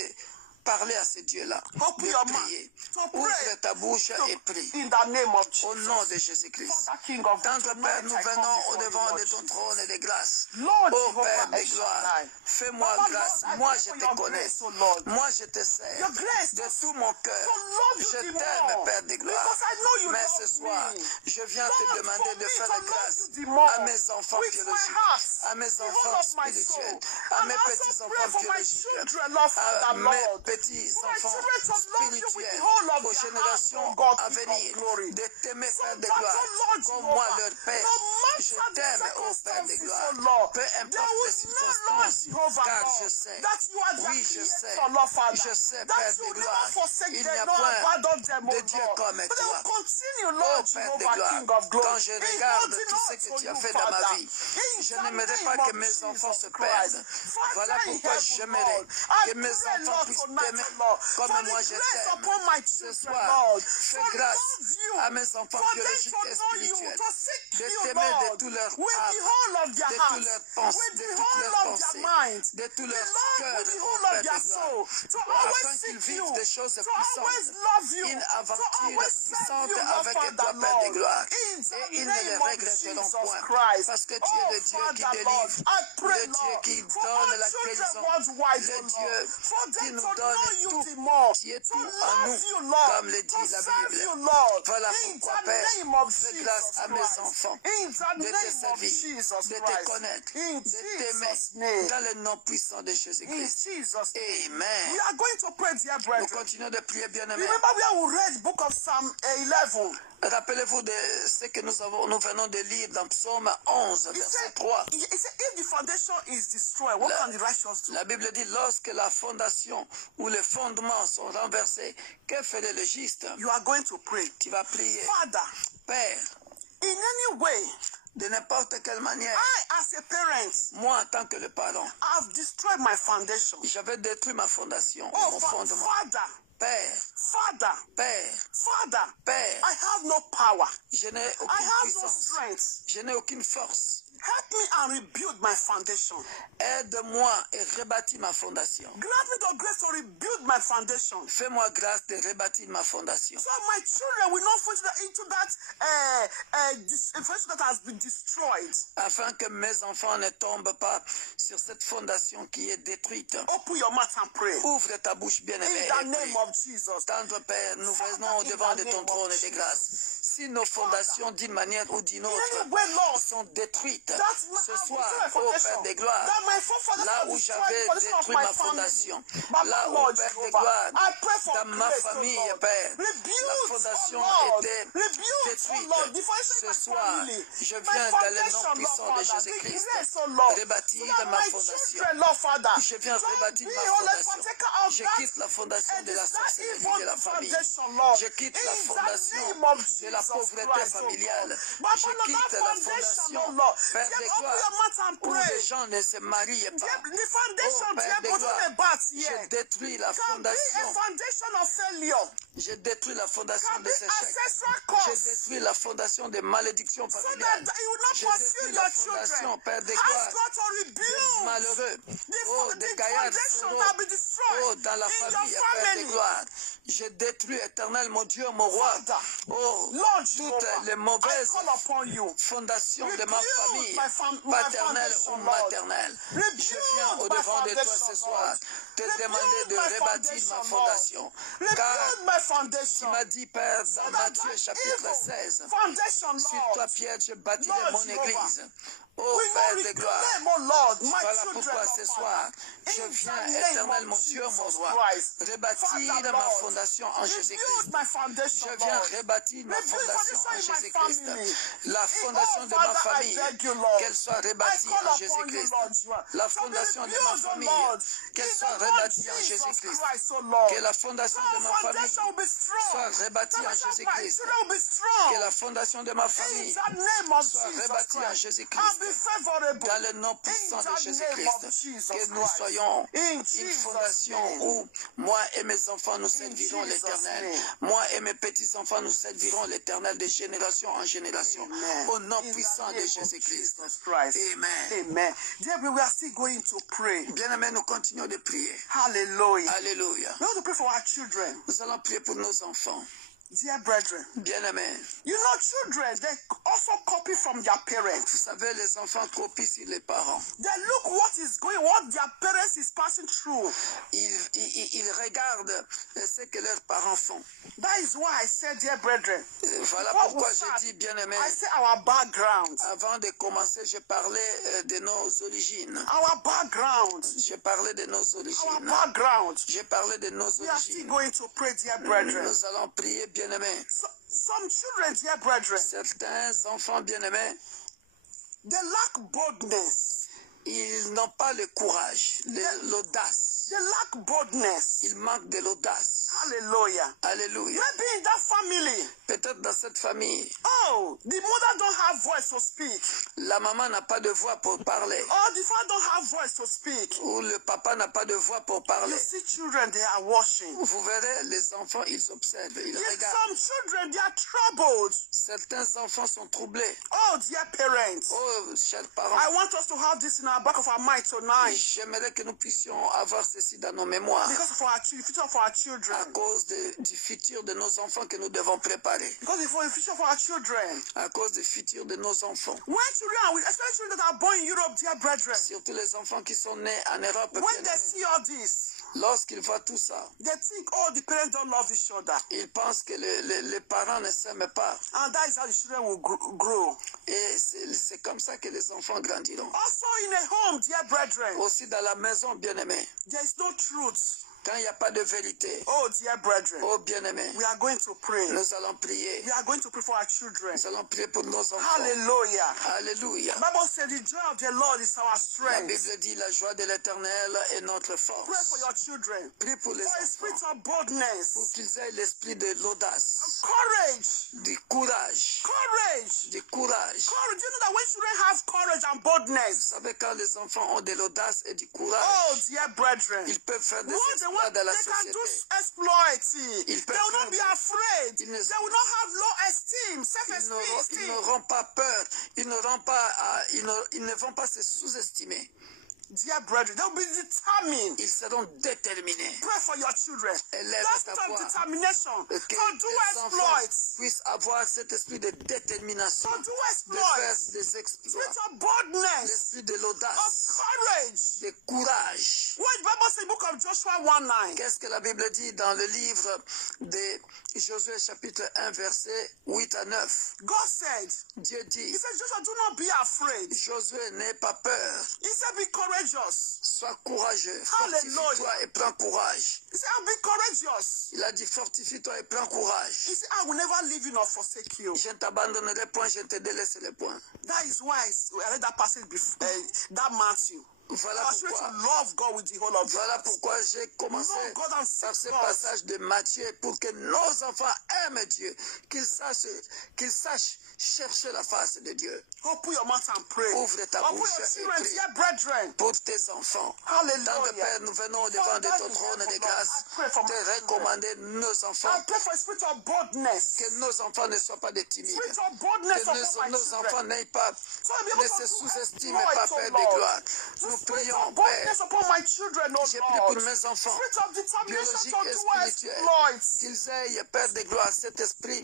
parler à ce Dieu-là, Open de your prier. mouth to Ouvre pray. ta bouche et prie. In the name of Au Jesus. nom de Jésus-Christ. Father, King of Tendre glory, Père, nous I come venons before au you, devant Lord de ton Jesus. trône de grâce. Lord Ô Jehovah Père de El gloire, Shaddai. fais-moi Papa, grâce. Lord, I Moi, pray je for te your connais. grace, O Lord. Moi, je te sers Your grace de tout mon cœur. to love you Je the t'aime, more. Père de gloire. Because I know you Mais love ce soir, me. je viens te Lord, demander for de me faire to la love grâce you the more. à mes enfants With my biologiques, heart, à mes the whole enfants of my spirituels, soul. à And mes also petits-enfants pray for my biologiques, children, Lord, à Father, mes Lord. For my petits-enfants children to love you with the spirituels, whole of aux their heart, générations oh God, à King of venir, glory. de t'aimer, So Père de that, gloire, oh Lord comme moi, Jehovah, leur Père. no Je matter the t'aime, ô Père de circumstances, gloire, oh Lord, peu they importe les will know, Lord circonstances, Jehovah, car Lord, je sais, that you are their oui, je sais, creator, Lord Father, je sais, that Père you de will gloire, never forsake il n'y them, a nor point abandon them, de oh Dieu Lord. comme But they toi. will continue, Ô Lord Père de Jehovah, gloire, King of glory, quand je in regarde holding tout ce on que to tu as you, fait dans ma Father, vie, in je the n'aimerais name pas que of mes enfants Jesus se Christ. perdent. Father Voilà in pourquoi heaven, j'aimerais Lord, I que mes pray, enfants Lord, puissent tonight, t'aimer Lord, comme for moi the je grace t'aime. upon my Ce children, soir, Lord, fais to grâce love you, à mes enfants for them biologiques to et know you, spirituels, to seek de you, t'aimer de Lord, tout leur with the âme, whole of their de heart, tout leur pensée, with de the toute whole leur of their pensée, mind, de tout the leur Lord cœur, with the ô whole of Père their de gloire, soul, to always afin qu'ils seek vivent you, des choses to always puissantes, love you, une to aventure always serve puissante you, Lord avec Father, toi, Père de Lord, gloire, in et the ils ne les name of regretteront Jesus point, Christ. parce que tu Oh, es le Dieu qui Father, Lord, délivre, I pray, le Dieu Lord, qui for donne all la children guérison, worldwide, le oh Lord, Dieu for qui them nous to donne know you tout, the more, qui est to tout en love nous, you, Lord, comme le to dit la serve Bible. you, Lord, Voilà in pourquoi, the Père, name of fais Jesus grâce à mes Christ, enfants in the de te name of servir, Jesus de te Christ, connaître, in de t'aimer, Jesus' name, dans le nom puissant de in Jésus-Christ. Jesus' name. Amen. We are going to pray, dear Nous brethren. continuons de prier, bien-aimés. Remember where we read book of Psalm 11. Rappelez-vous de ce que nous venons de lire dans Psaume 11, He verset said, 3. he said, if the foundation is destroyed, what can the righteous do? La Bible dit, lorsque la fondation ou les fondements sont renversés, que ferait le juste? You are going to pray. Tu vas prier. Father, Père, in any way, de n'importe quelle manière, I as a parent moi en tant que le parent, have destroyed my foundation. j'avais détruit ma fondation, Oh, mon fondement. Father, Père, Father, Père, Father, Père, I have no power. je n'ai I aucune have no puissance, strength. je n'ai aucune force. Help me and rebuild my foundation. Aide-moi et rebâtis ma fondation. Grant me the grace to rebuild my foundation. Fais-moi grâce de rebâtir ma fondation. So my children will not fall into that foundation that has been destroyed. Afin que mes enfants ne tombent pas sur cette fondation qui est détruite. Open your mouth and pray. Ouvre ta bouche, bien-aimée, In the et name prie. of Jesus. Tendre Père, nous Father, venons in devant the de ton name trône of de grâce. Si nos fondations, d'une manière ou d'une In autre, any way, Lord, sont détruites, that ce soir, ô Père de that gloire, my forefathers là have où destroyed j'avais the foundation of détruit my ma family. fondation, But là où, Lord Père de Jehovah, gloire, I pray for dans ma grace, famille, oh Lord. Père, Rebuild, la fondation oh Lord. était Rebuild, détruite. oh Lord, the foundation Ce of my soir, family. je My viens dans le nom foundation, Lord puissant de Father, the Jésus-Christ grace, oh Lord, rebâtir so that ma my fondation. children, Lord Father, Je viens don't rebâtir be ma only fondation. partaker of Je that quitte la fondation and de la that sorcellerie evil de la famille. foundation, Lord. Je quitte la In the fondation name of de la Jesus pauvreté Christ, oh familiale. God. But Je Lord, that quitte la foundation, fondation, oh Lord, Père just de open gloire, your mouth and où pray. les gens ne se marient pas. The foundation, Oh, Père dear, de go to gloire, the bat je here. détruis la Can be a fondation. foundation of failure. Je détruis la fondation Can be des échecs. ancestral Je cause. détruis la fondation des malédictions So familiales. that you will not Je pursue détruis your la children. fondation, Père de Ask gloire, God to des rebuild malheureux. Oh, the des gaillards foundation zéro. that be destroyed Oh, dans la in your famille, Père de family. gloire. Je détruis, éternel, mon Dieu, mon roi. Father, Oh, Lord toutes Jehovah, les I mauvaises call upon you. fondations de ma Rebuild famille, my paternelle ou foundation, Lord. maternelle. Je viens Rebuild au my devant de toi foundation, ce soir, Lord. te Rebuild demander de my rebâtir foundation, ma Lord. fondation. Car Rebuild my tu foundation. m'as dit, Père, So dans that Matthieu that chapitre evil 16, foundation, sur Lord. toi, Pierre, je bâtirai Lord mon Jehovah. église. Oh We Père will de gloire, reclaim, oh Lord, my voilà children, pourquoi oh ce Father. soir, je In viens, the name éternel of mon Dieu, mon Jesus roi, Christ. rebâtir Father, ma Lord, fondation en rebuild Jésus-Christ. my foundation, Je viens Lord. rebâtir ma Rebuild fondation en foundation in my Jésus-Christ. family. La fondation Oh, de ma Father, I famille, beg you, Lord. qu'elle soit I rebâtie call en upon you, Jésus-Christ. Lord, Joshua. La So be fondation de ma rebuilt, oh famille, Lord, qu'elle in soit the name of rebâtie en Jesus Jésus-Christ. Christ, oh Lord. Que la fondation So de ma our famille foundation will be strong. soit rebâtie en Foundation of my Jésus-Christ. children will be strong. Que la fondation de ma In famille the name of soit Jesus rebâtie en Christ. Jésus-Christ. I'll be favorable. Dans le nom In puissant de the name of Jésus-Christ, Jesus que nous Christ. soyons In une Jesus' fondation name. où moi et mes enfants nous servirons Jesus' l'Éternel. name. Moi et mes petits-enfants nous servirons l'Éternel de génération en génération. Amen. Au nom In the puissant name de of Jésus-Christ. Jesus Christ. Amen. Amen. Dear, we are still going to pray. Bien-aimés, nous continuons de prier. Hallelujah. Alléluia. We want to pray for our children. Nous allons prier pour nos enfants. Dear brethren, Bien-aimés, you know, children, they also copy from their parents. vous savez, les enfants copient sur les parents. They look what their parents is passing through. Ils regardent ce que leurs parents font. That is why I said, dear brethren, Voilà before pourquoi we start, je dis, bien-aimés, I say our background. avant de commencer, je parlais de nos origines. Our background. Je parlais de nos Our origines. background. Je parlais de nos We are still origines. going to pray, dear brethren. Nous allons prier, bien-aimés. Some children, dear brethren, Certains enfants bien-aimés, they lack boldness. ils n'ont pas le courage, l'audace. They lack boldness. Ils manquent de l'audace. Hallelujah. Alléluia. Maybe in that family, Peut-être dans cette famille, oh, the mother don't have voice to speak. la maman n'a pas de voix pour parler. Or the father don't have voice to speak. Ou le papa n'a pas de voix pour You parler. see children, they are watching. Vous verrez, les enfants, ils observent, ils Yet regardent. some children, they are troubled. Certains enfants sont troublés. Oh, dear parents. Oh, chers I parents, want us to have this in our back of our mind tonight. j'aimerais que nous puissions avoir ceci dans nos mémoires. Because of our future of our À children. cause du futur de nos enfants que nous devons préparer. Because for the future of our children. À cause du futur de nos enfants. When children, especially children that are born in Europe, dear brethren, Surtout les enfants qui sont nés en Europe. when they see all this, Lorsqu'ils voient tout ça, they think, oh, the parents don't love each other. ils pensent que les parents ne s'aiment pas. And that is how the children will grow. Et c'est comme ça que les enfants grandiront. Also in a home, dear brethren, Aussi dans la maison, bien-aimés, there is no truth. quand il n'y a pas de vérité, Oh, dear brethren, oh bien-aimés, we are going to pray. nous allons prier. We are going to pray for our children. Nous allons prier pour nos enfants. Hallelujah. Alléluia. The Bible said the joy of the Lord is our La strength. Bible dit la joie de l'Éternel est notre force. Pray for your children. Prie pour les For a enfants, spirit of pour boldness, qu'ils aient l'esprit de l'audace, courage, du courage, courage, du courage. courage. You know that when children have courage and boldness, Vous savez, quand les enfants ont de l'audace et du courage, oh, dear brethren, ils peuvent faire des what they exploits want, dans la they can société. do exploits. They peuvent will not faire be des- afraid. Ils ne- They will not have low esteem, Ils self-esteem. n'auront pas peur, ils ne vont pas se sous-estimer. Dear brethren, they will be determined. Ils seront déterminés. Pray for your children. Élève That ta spirit of voix. determination Que to do les enfants exploits. puissent avoir cet esprit de détermination, To do de faire exploits. des exploits, Spirit of boldness, l'esprit de of l'audace, courage. de courage. What the Bible says in the book of Joshua 1:9. Qu'est-ce que la Bible dit dans le livre de Josué chapitre 1 verset 8 à 9? God said, Dieu He dit, said, Joshua, do not be afraid. Josué, n'aie pas peur, He said, be courageous. sois courageux, Hallelujah. fortifie-toi et prends courage. He said, I'll be courageous. Il a dit, fortifie-toi et prends courage. He said, I will never leave you nor forsake you. Je ne t'abandonnerai point, je ne te délaisserai point. That is why I read that passage before, that Matthew. Voilà Our spirit pourquoi, to love God with the whole of voilà us. pourquoi j'ai commencé Love God and par seek ce God. passage de Matthieu pour que nos enfants aiment Dieu, qu'ils sachent chercher la face de Dieu. Open your mouth and pray. Ouvre ta Open bouche your et children, prie dear brethren. pour tes enfants. Hallelujah. Tant de Père, nous venons au devant de ton trône de grâce, te recommander nos enfants, I pray for a spirit of boldness. que nos enfants ne soient pas des timides, Spirit of boldness que upon my nos children. enfants n'aient pas, So I'll be able ne to se do sous-estiment exploits, pas, oh Père de Lord. gloire. To Nous nous spirit prions, of boldness upon my children, oh j'ai pris Lord. pour mes enfants, Spirit of determination biologiques to et do spirituels, exploits. qu'ils aient, Père de gloire, cet esprit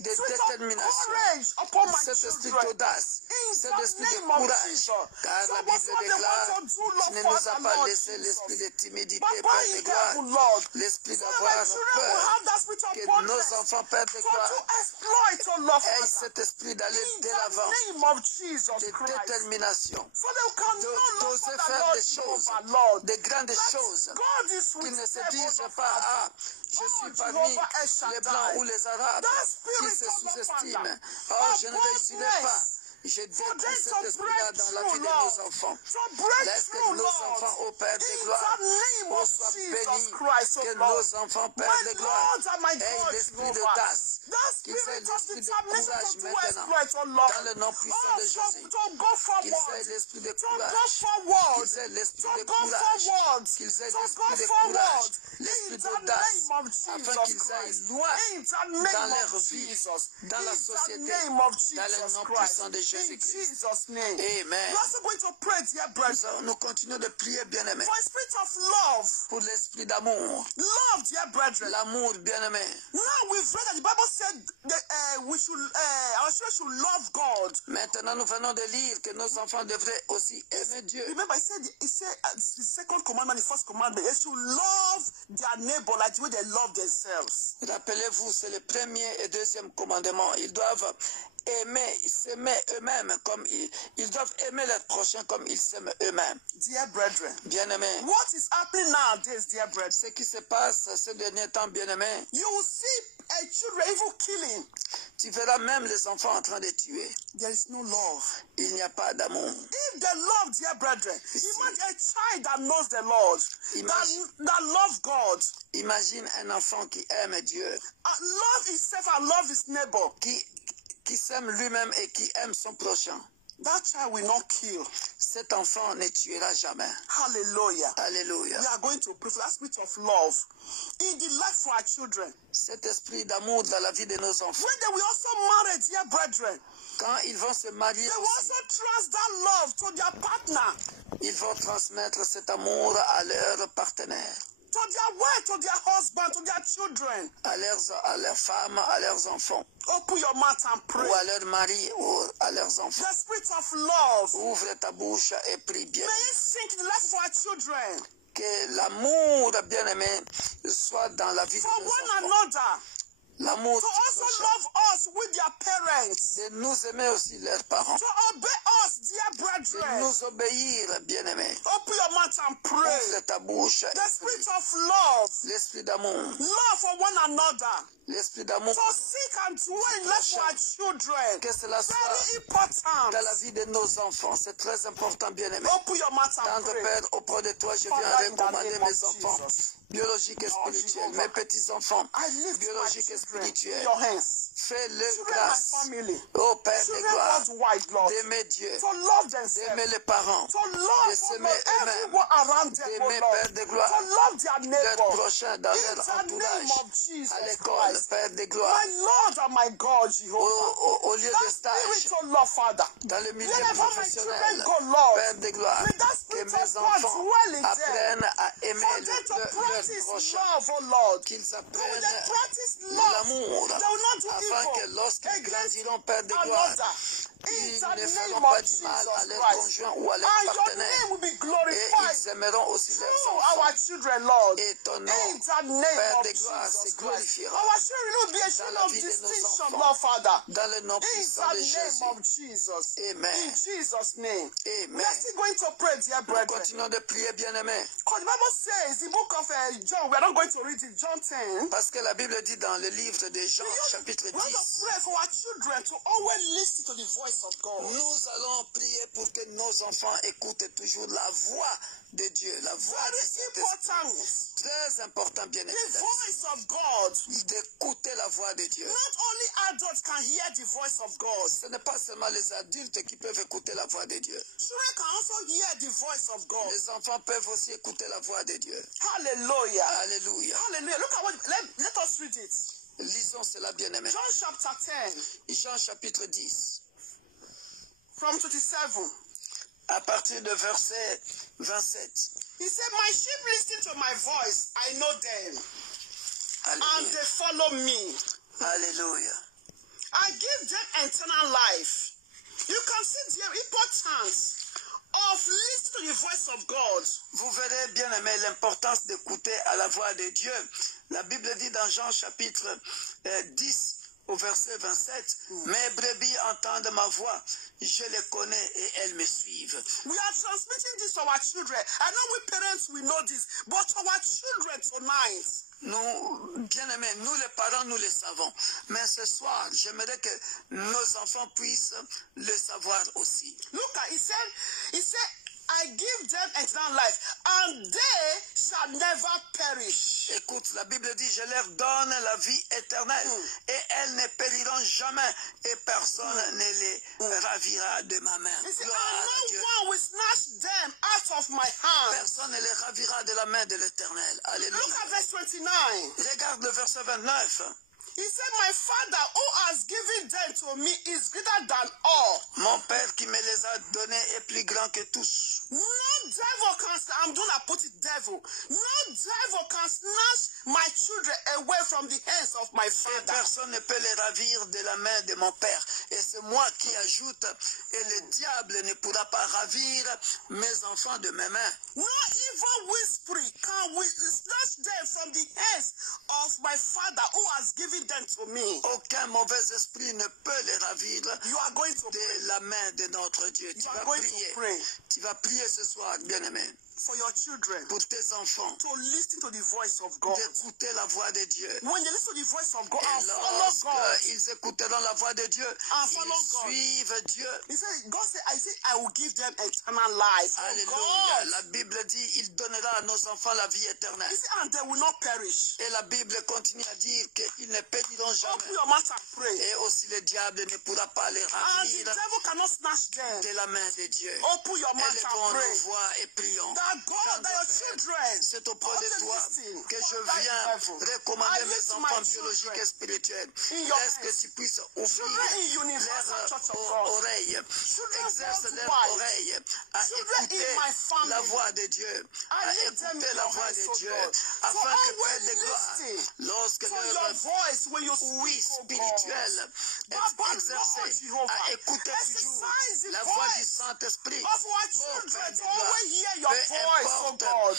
de Spirit of détermination, courage upon my cet esprit children. d'audace, In cet the esprit de name of courage, Jesus. car So la what's Bible what they want déclare, to do, tu Lord ne nous as Father, pas Lord laissé l'esprit de Jesus. timidité, Papa Père de in gloire, heaven, Lord. l'esprit So my d'avoir children will peur, have that spirit of que boldness nos enfants, Père de to gloire, do exploit, oh Lord aient Father. cet esprit d'aller In de the l'avant, name of Jesus de Christ. détermination, So they can know, Lord d'oser Father, faire Lord des choses, Jehovah, Lord. des grandes That choses, God is qu'ils with ne se them, oh disent Lord pas, Father. ah, je Oh, suis parmi Jehovah El les Blancs Shaddai. ou les Arabes, That qui spirit se of the sous-estiment. Father. Oh, je ne réussirai pas. Boldness. Je For détruis them cet to esprit-là break dans la through, vie de Lord. nos enfants. To break Laisse que through, nos Lord. enfants, ô Père de In gloire, the name of soient Jesus bénis, Christ, oh que Lord. nos enfants, Père My de gloire, Lord and my aient God, l'esprit Jehovah. d'audace, That qu'ils aient spirit of l'esprit de determination courage to do maintenant, exploit, oh Lord. dans le nom puissant de Jésus, To go qu'ils aient forward. l'esprit de To go courage, forward. qu'ils aient l'esprit To de go courage, forward. qu'ils aient To go l'esprit de forward. courage, In l'esprit the d'audace, name of afin Jesus qu'ils aillent Christ. loin In the dans name leur of vie, Jesus. dans la In the société, name of dans le Jesus nom Christ. puissant de In Jésus-Christ. Jesus' name. Amen. We're also going to pray, dear brethren, Nous continuons de prier, bien-aimés, for a spirit of love. pour l'esprit d'amour. Love, dear brethren. L'amour, bien-aimé. Now we've read that the Bible said that our children should love God. Maintenant, nous venons de lire que nos enfants devraient aussi aimer Dieu. Remember, it said the second commandment, the first commandment, they should love their neighbor like the way they love themselves. Rappelez-vous, c'est le premier et deuxième commandement. Ils doivent s'aimer eux-mêmes comme ils doivent aimer leurs prochains comme ils s'aiment eux-mêmes. Dear brethren, bien-aimés, what is happening nowadays, dear brethren? Ce qui se passe ces derniers temps, bien-aimés, you will see children even killing. Tu verras même les enfants en train de tuer. There is no love. Il n'y a pas d'amour. If they love, dear brethren, imagine a child that knows the Lord, that loves God. Imagine un enfant qui aime Dieu. Love himself and love his neighbor. Qui s'aime lui-même et qui aime son prochain. That child will not kill. Cet enfant ne tuera jamais. Hallelujah. Alléluia. We are going to pray for that spirit of love in the life for our children. Cet esprit d'amour dans la vie de nos enfants. When they will also marry, dear brethren, quand ils vont se marier, they will also trust that love to their partner. Ils vont transmettre cet amour à leur partenaire. To their wife, to their husband, to their children. À leurs femmes, à leurs enfants. Open your mouth and pray. Ou à leur mari, ou à leurs enfants. The spirit of love. Ouvre ta bouche et prie bien. May it sink the life of our children. Que l'amour bien-aimé soit dans la vie de nos enfants. For one another. L'amour to also love us with their parents. De nous aimer aussi leurs parents. To obey us, dear brethren. De nous obéir, bien-aimés. Open your mouth and pray. Ouvre ta bouche. The spirit of love. L'esprit d'amour. Love for one another. L'esprit d'amour. To seek and dwell in life for our children. Que cela soit very important. Dans la vie de nos enfants. C'est très important, bien-aimés. Open your mouth and pray. Père, auprès de toi, je viens recommander mes enfants. Biologiques et spirituels. Mes petits-enfants. Biologiques et spirituels. Fais-le grâce. Ô Père de gloire. D'aimer Dieu. D'aimer les parents. De s'aimer eux-mêmes. D'aimer Père de gloire. Leurs prochains dans leur entourage. À l'école, Père de gloire. Au lieu de stage. Dans le milieu professionnel. Père de gloire. Que mes enfants apprennent à aimer leur prochain. Qu'ils apprennent l'amour. Afin que lorsqu'ils grandiront, Père de gloire, ils ne feront pas du mal à leur conjoint ou à leur partenaire. Et ils aimeront aussi leurs enfants. Et ton nom, Père de gloire, se glorifiera dans la vie de nos enfants. Dans le nom puissant de Jésus. Amen. Amen. Nous continuons de prier, bien-aimés. Parce que la Bible dit dans le livre de Jean, chapitre 10, nous allons prier pour que nos enfants écoutent toujours la voix de Dieu, la voix de Saint-Esprit. Très important, bien-aimé. D'écouter la voix de Dieu. Ce n'est pas seulement les adultes qui peuvent écouter la voix de Dieu. Les enfants peuvent aussi écouter la voix de Dieu. Hallelujah. Alléluia. Hallelujah. Look at what, let us read it. Lisons cela, bien-aimé. John chapter 10. Jean chapitre 10. From 27. À partir de verset 27. He said, my sheep listen to my voice. I know them. Alléluia. And they follow me. Alléluia. I give them eternal life. You can see the importance of listening to the voice of God. Vous verrez, bien aimé, l'importance d'écouter à la voix de Dieu. La Bible dit dans Jean chapitre 10 au verset 27, mes brebis entendent ma voix, je les connais et elles me suivent. We are transmitting this to our children. I know we parents, we know this, but to our children tonight. Nous, bien aimés, nous les parents, nous le savons. Mais ce soir, j'aimerais que nos enfants puissent le savoir aussi. Look at, he said, I give them eternal life, and they shall never perish. Écoute, la Bible dit, je leur donne la vie éternelle, et elles ne périront jamais, et personne ne les ravira de ma main. He said, Gloire à and Dieu. no one will snatch them out of my hand. Personne ne les ravira de la main de l'Éternel. Alléluia. Look at verse 29. Regarde le verset 29. He said, my Father who has given them to me is greater than all. Mon Père qui me les a donnés est plus grand que tous. No devil can, I'm going to put it devil. No devil can snatch my children away from the hands of my Et Father. personne ne peut les ravir de la main de mon Père. Et c'est moi qui ajoute, et le diable ne pourra pas ravir mes enfants de mes mains. No evil whispering can snatch them from the hands of my Father who has given them to me. Aucun mauvais esprit ne peut les ravir You are going to pray. de la main de notre Dieu. Tu You are vas going prier. to pray Tu vas prier ce soir, bien-aimé, for your children pour tes enfants, to listen to the voice of God. d'écouter la voix de Dieu. When you listen to the voice of God Et and follow God, lorsqu'ils écouteront la voix de Dieu, and follow ils God. suivent Dieu. He said, God said, I will give them eternal life. Oh Alléluia. God. La Bible dit, il donnera à nos enfants la vie He éternelle. said, and they will not perish. Et la Bible continue à dire qu'ils ne périront Open jamais. your mouth and pray. Et aussi le diable ne pourra pas les And the ravir devil cannot snatch them. de la main de Dieu. Open your mouth and Élevons pray. nos voix et prions. That God, that your children, C'est auprès de toi listen, que je that viens level. recommander I mes lift enfants my biologiques children et spirituels. in your Laisse que hands. tu puisses Children in ouvrir Universal leurs Church of God. oreilles, Children exerce leurs worldwide. oreilles à Children écouter in my family. la voix de Dieu, I à lift them écouter in la your voix hands, de oh Dieu, God. afin So que always Père de gloire, listen lorsque to your leur voice when you oui speak, oh God. spirituel Papa, est exercé Lord Jehovah, à écouter toujours exercise the la voix du voice Saint-Esprit. of our Oh, children Père de to gloire, always hear your peu voice, oh importe God.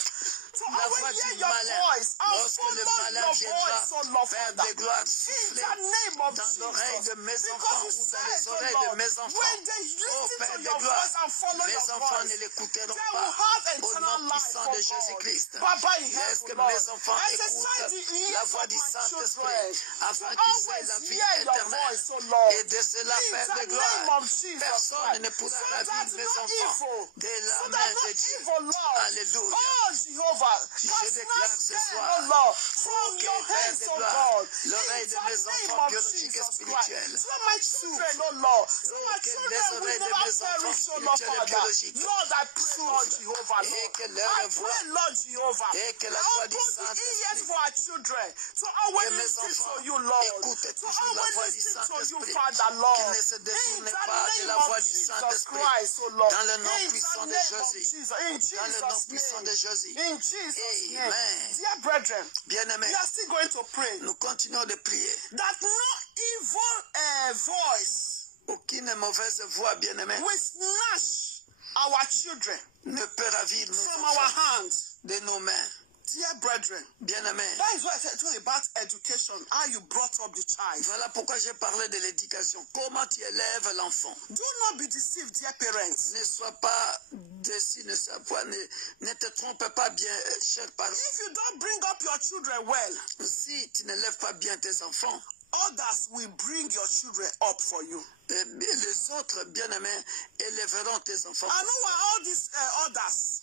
To la voix always hear du your malin, voice and lorsque le follow malin your viendra, voice, oh Lord Père Father. de gloire, In souffler the name of dans l'oreille Jesus. de mes Because enfants you ou dans said, les oh oreilles de Lord, mes enfants. when they Oh listen Père to de your gloire, voice and follow mes your enfants voice, ne l'écouteront they pas. will have Au eternal nom life, puissant oh de God. Jésus-Christ, Papa, you laisse help, que Lord. mes enfants Exercise the écoutent ears la of voix du my Saint-Esprit children to afin qu'ils aient always la vie hear your éternelle. voice, oh Lord. Et de cela, In Père de the name gloire, of Jesus personne ne Christ. pourra So ravir that mes no enfants evil, de la so main that no de Dieu. evil, Lord, Alléluia. oh Jehovah, Je can déclare snatch ce them, soir, oh Lord, from que your Père hands, de oh gloire, God. l'oreille In de the mes name enfants of biologiques et Jesus spirituels, Christ. So my children, oh Lord, so my que children les will oreilles de never mes enfants perish, oh Lord spirituels et Father. biologiques Lord, I pray, Lord Jehovah, et Lord. que I leur voix pray, Lord Jehovah, et que la voix du open the ears Saint-Esprit, for our children to que always mes listen enfants to you, Lord. écoutent To toujours la always voix du listen to you, Saint-Esprit, Father, qu'ils Lord. ne se In détournent the pas de name la of voix du Jesus Saint-Esprit, Christ, oh Lord. dans le nom In puissant the de name of Jésus, Jesus. In dans le nom Jesus' puissant name. de Jésus. In Jesus' name. Amen. Dear brethren, Bien-aimés, we are still going to pray nous continuons de prier. that no evil voice Aucune mauvaise voix, bien-aimés, will snatch our children ne peut ravir nos from our enfants hands. de nos mains. Dear brethren, Bien-aimés, that is why I said to you about education, how you brought up the child. voilà pourquoi j'ai parlé de l'éducation. Comment tu élèves l'enfant. Do not be deceived, dear parents. Ne sois pas déçu, ne te trompe pas bien, cher parent. If you don't bring up your children well, Si tu n'élèves pas bien tes enfants, others will bring your children up for you. les autres bien-aimés élèveront tes enfants. And who are all these others?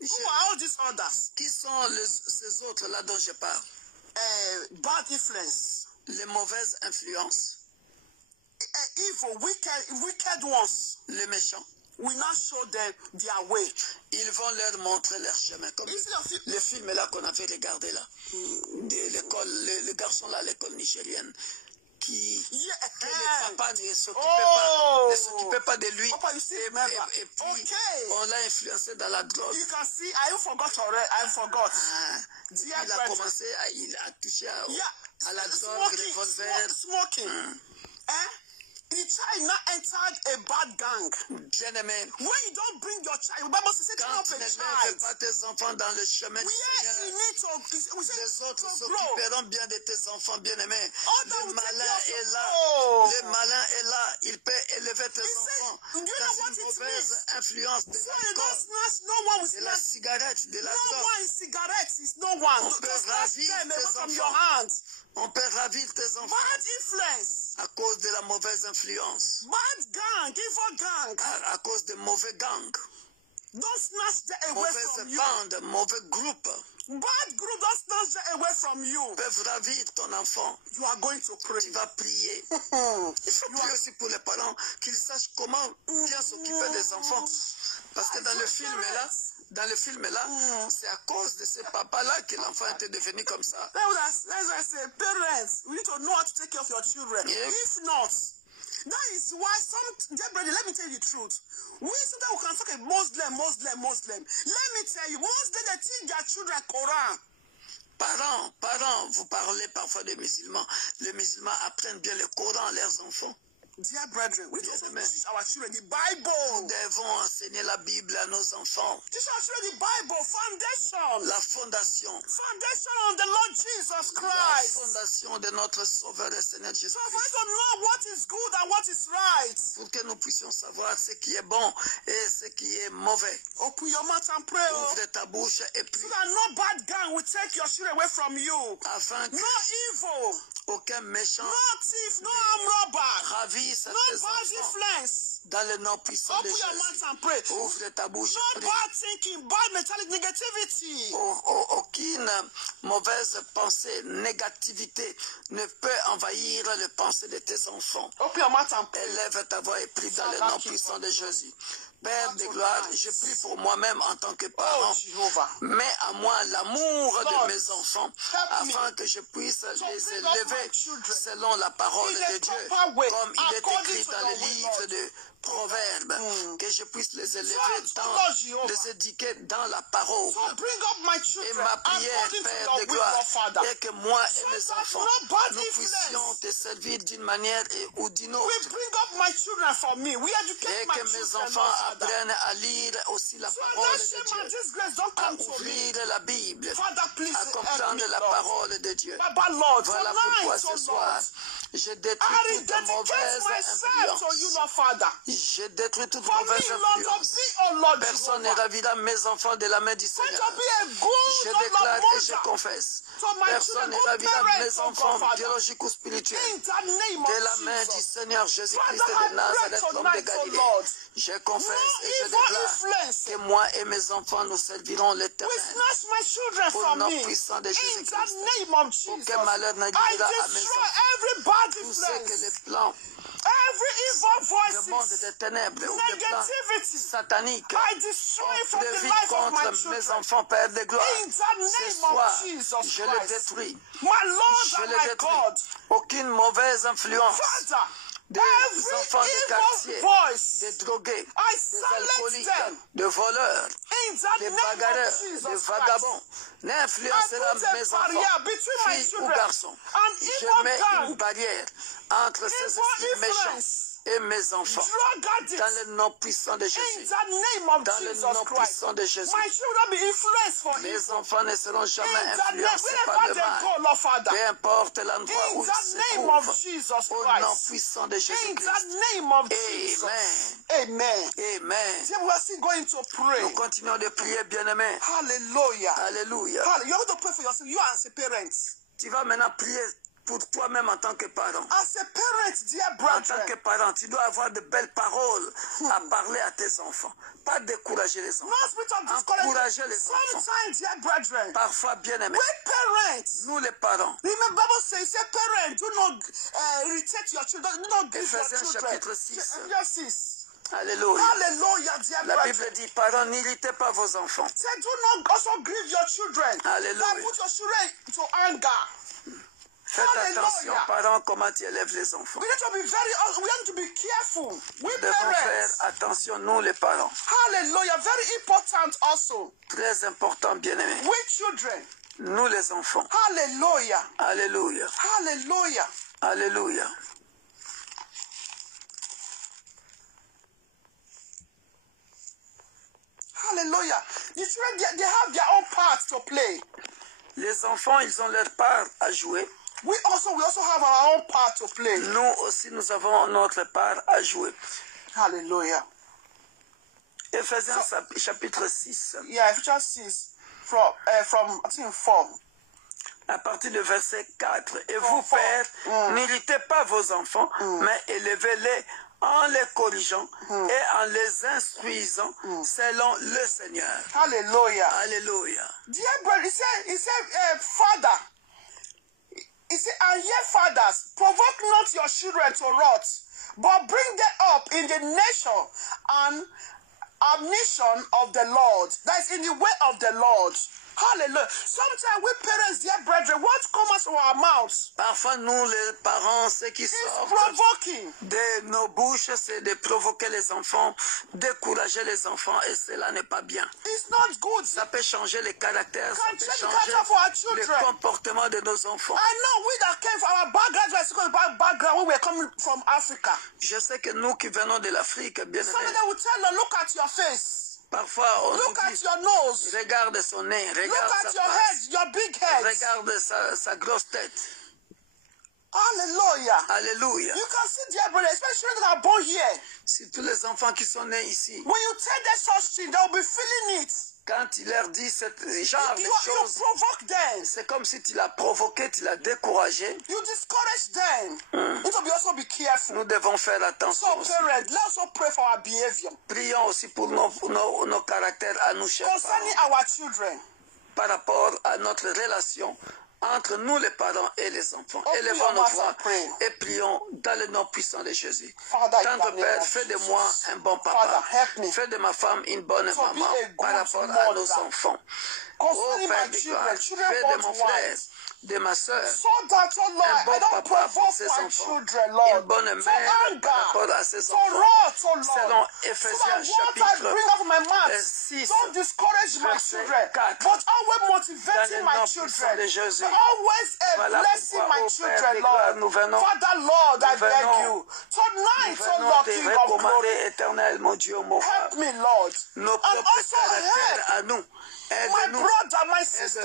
Who are all these others? Qui sont ces autres-là dont je parle? Bad influence. Les mauvaises influences, Evil, wicked ones. les méchants. We now show them their way. Ils vont leur montrer leur chemin. Comme le film là qu'on avait regardé là, de l'école, le garçon là à l'école nigérienne, qui Yeah. que le papa ne s'occupait pas de lui. Papa, you see, remember. Et puis, Okay. on l'a influencé dans la drogue. You can see, I forgot already. I forgot. Il a commencé, il a touché à la drogue, revolver. Smoking. The child now entered a bad gang. Bien aimé. When you don't bring your child, the Bible says, train up Quand tu a ne child. mets pas tes enfants dans le chemin du Where Seigneur, you need to, we say, les autres to grow. s'occuperont bien de tes enfants bien-aimés. That Le will take malin care est of là. you. Le malin est là. Il peut élever tes He enfants said, do you know dans what une it mauvaise means? influence de So you l'alcool, don't snatch, no one will de la snatch. cigarette, de la No drogue. one is cigarettes, it's no one. On Don't peut snatch ravir them tes away from enfants. your hands. On peut ravir tes enfants Bad influence. à cause de la mauvaise influence, Bad gang, evil gang. à cause de mauvais gangs, Don't snatch them away from mauvaises you. bandes, mauvais groupes Bad group, don't snatch them away from you. peuvent ravir ton enfant. You are going to pray. Tu vas prier. Il faut prier aussi pour les parents, qu'ils sachent comment bien s'occuper des enfants. Parce que dans le film là, c'est à cause de ce papa-là que l'enfant était devenu comme ça. That's why I say, parents, we need to know how to take care of your children. Yeah. If not, that is why some, dear brother, let me tell you the truth. We sometimes we can talk about Muslim. Let me tell you, Muslims, they teach their children Quran. Parents, vous parlez parfois des musulmans. Les musulmans apprennent bien le Coran à leurs enfants. Dear brethren, we need to Amen. teach our children the Bible. Nous devons enseigner la Bible à nos enfants. Teach our children the Bible, foundation. La fondation. Foundation on the Lord Jesus La Christ. fondation de notre Sauveur et Seigneur Jésus So for Christ. us to know what is good and what is right. Pour que nous puissions savoir ce qui est bon et ce qui est mauvais. Open your mouth and pray. Ouvre ta bouche et prie. So that no bad gang will take your children away from you. Afin que No evil, aucun méchant no thief, no armed robber, ravisse no tes bad enfants influence. dans le nom puissant de Open your Jésus. mouth and pray. Ouvre ta bouche No et prie. bad thinking, bad mentality, negativity. Aucune mauvaise pensée, négativité ne peut envahir les pensées de tes enfants. Open your mouth and pray. Élève ta voix et prie dans le nom puissant de Jésus. Père de gloire, je prie pour moi-même en tant que Oh, parent. Jehovah. Mets à moi l'amour Lord, de mes enfants help me afin que je puisse to les bring up élever my children selon la parole in a de Dieu, proper way, comme il est according écrit to dans your le will, livre Lord. de Proverbes, que je puisse les élever Lord Jehovah. les éduquer dans la parole. So bring up my Et children ma prière, according to Père your de will, gloire, Lord Father. est que moi et mes that enfants, no bad nous influence puissions te servir d'une manière ou d'une autre. We bring up my children for me. We educate Et my que mes children, enfants Lord Father. apprennent à lire aussi la So parole that de shame and Dieu, disgrace don't à come to me. ouvrir la Bible, Father, please à help me, comprendre la Lord. parole de Dieu. Baba, Lord, Voilà pourquoi tonight, ce oh soir, Lord, je I détruis toute rededicate mauvaise myself to you, influence. Lord Father. Je détruis toute For me, mauvaise Lord, to influence. be, oh Lord, Personne ne Jehovah. ravira mes enfants de la main du For Seigneur. to be a good, Je oh Lord, déclare et je mother. confesse. So my Personne children, ne good ravira parents, mes oh enfants God, Father. biologiques ou spirituels In the name de la of main du Jesus. Seigneur Jésus-Christ Father, I de Nazareth, pray l'homme de tonight, oh Galilée. Lord. Je confesse No et je evil déclare influence. que moi et mes enfants nous servirons We l'Éternel. snatch my children Au from nom me. puissant de In Jésus-Christ. the name of Jesus. Aucun malheur I n'arrivera à mes destroy enfants. every bad Tout ce que les influence. plans Every evil du monde voices. des ténèbres ou des plans Negativity. sataniques I destroy it ont from the prévu life of my contre mes children. enfants, Père de gloire. In the Ce name soir, of Jesus je les Christ. détruis. My Lord Je and les my détruis. God. Aucune mauvaise influence Father, des every enfants de evil quartier, voice. des drogués, I des silence alcooliques, them. des voleurs, In the des name bagarreurs, of Jesus des Christ. vagabonds, I n'influencera put a mes barrier enfants, between my filles ou children garçons. and Je evil mets une gang, barrière entre ces evil esprits méchants influence, et mes enfants. drug addicts. Dans le nom puissant de In Jésus. the name of Dans le Jesus nom Christ. puissant de Jésus. My children be influenced for Mes evil. enfants ne seront In jamais the name, influencés par wherever le they mal. go, Lord Father. Peu importe l'endroit In où ils the se name of trouvent. Jesus Au nom Christ. puissant de In Jésus-Christ. the name of Jesus. Amen. Amen. Amen. See, we are still going to pray. Nous continuons de prier, bien-aimés. Hallelujah. Alléluia. Hallelujah. You're going to pray for yourself. You as a parent. Tu vas maintenant prier pour toi-même en tant que parent. As a parent, dear En tant brethren. que parent, tu dois avoir de belles paroles à parler à tes enfants. Pas décourager les No enfants. spirit of Encourager discouragement. les enfants. Sometimes, dear brethren, Parfois, bien-aimés, we parents. nous les parents, Remember, Bible says, say parents, do not irritate your children. Do not give your Ephésiens children. chapitre 6. Yes, sis. Alléluia. Hallelujah, dear La brethren. Bible dit, parents, n'irritez pas vos enfants. Say, do not also grieve your children. Hallelujah. Don't put your children to anger. Faites attention, parents, comment tu élèves les enfants. We need to be careful. Nous We devons faire parents. attention, nous les parents. Hallelujah. Very important also. Très important, bien-aimés. We children. Nous les enfants. Hallelujah. Alléluia. Hallelujah. Alléluia. Hallelujah. The children, they have their own part to play. Les enfants, ils ont leur part à jouer. We also have our own part to play. Nous aussi, nous avons notre part à jouer. Hallelujah. Éphésiens chapitre 6. Yeah, Ephesians 6 from I think 4. À partir du verset 4. Et vous, pères, n'irritez pas vos enfants, mais élevez-les en les corrigeant et en les instruisant selon le Seigneur. Hallelujah. Alléluia. Dear brother, he said, Father, he said, and ye fathers, provoke not your children to wrath, but bring them up in the nature and admonition of the Lord. That is in the way of the Lord. Hallelujah. Sometimes we parents, dear brethren, what comes from our mouths? Parfois, nous, les parents, ce qui It's sort provoking. de nos bouches, c'est de provoquer les enfants, décourager les enfants, et cela n'est pas bien. It's not good. Ça peut changer les caractères, ça Can peut change the changer character of our le children. comportement de nos enfants. I know we that came from our background when we were coming from Africa. Je sais que nous qui venons de l'Afrique, bien Some of aimés, them will tell you, look at your face. parfois on Look nous at dit, your nose. regarde son nez, Look regarde at sa your head, face, your big head. regarde sa grosse tête. Hallelujah. Alléluia. You can see, dear brother, especially children that are born here. Si tous les enfants qui sont nés ici, When you tell them such things, they'll be feeling it. quand il leur dit ce genre de You choses, provoke them. c'est comme si tu l'as provoqué, tu l'as découragé. You discourage them. You need to also be careful. Nous devons faire So, attention aussi. parents, let's also pray for our behavior. Prions aussi pour nos caractères à nous, chers Concerning parents, our children. par rapport à notre relation entre nous les parents et les enfants. Open Élevons your nos mouth voix and pray. et prions dans le nom puissant de Jésus. Father, in Tendre the name Père, of fais de Jesus. moi un bon Father, papa. help me. Fais de ma femme une bonne To be maman a par good rapport à mother. nos enfants. Oh Concerning Père my de children, gloire, children fais de born mon to frère, wives. de ma soeur, So that, oh Lord, un bon I don't papa pour provoke ses my enfants, children, une Lord, bonne to mère anger, par rapport à ses to enfants. wrath, oh Lord, Selon so that Éphésiens what I chapitre bring out of my mouth 6, don't discourage my verset children, 4. but always Dans motivating le my nom children, puissant de Jésus. but always Voilà blessing pourquoi, my ô Père children, de gloire, Lord. nous venons, Father, Lord, I beg venons, you, tonight, nous oh venons Lord, te King of glory, recommander, éternel, mon Dieu, mon roi, help me, Lord, nos and propres also caractères help à nous. my Aide-nous, brother, my sister,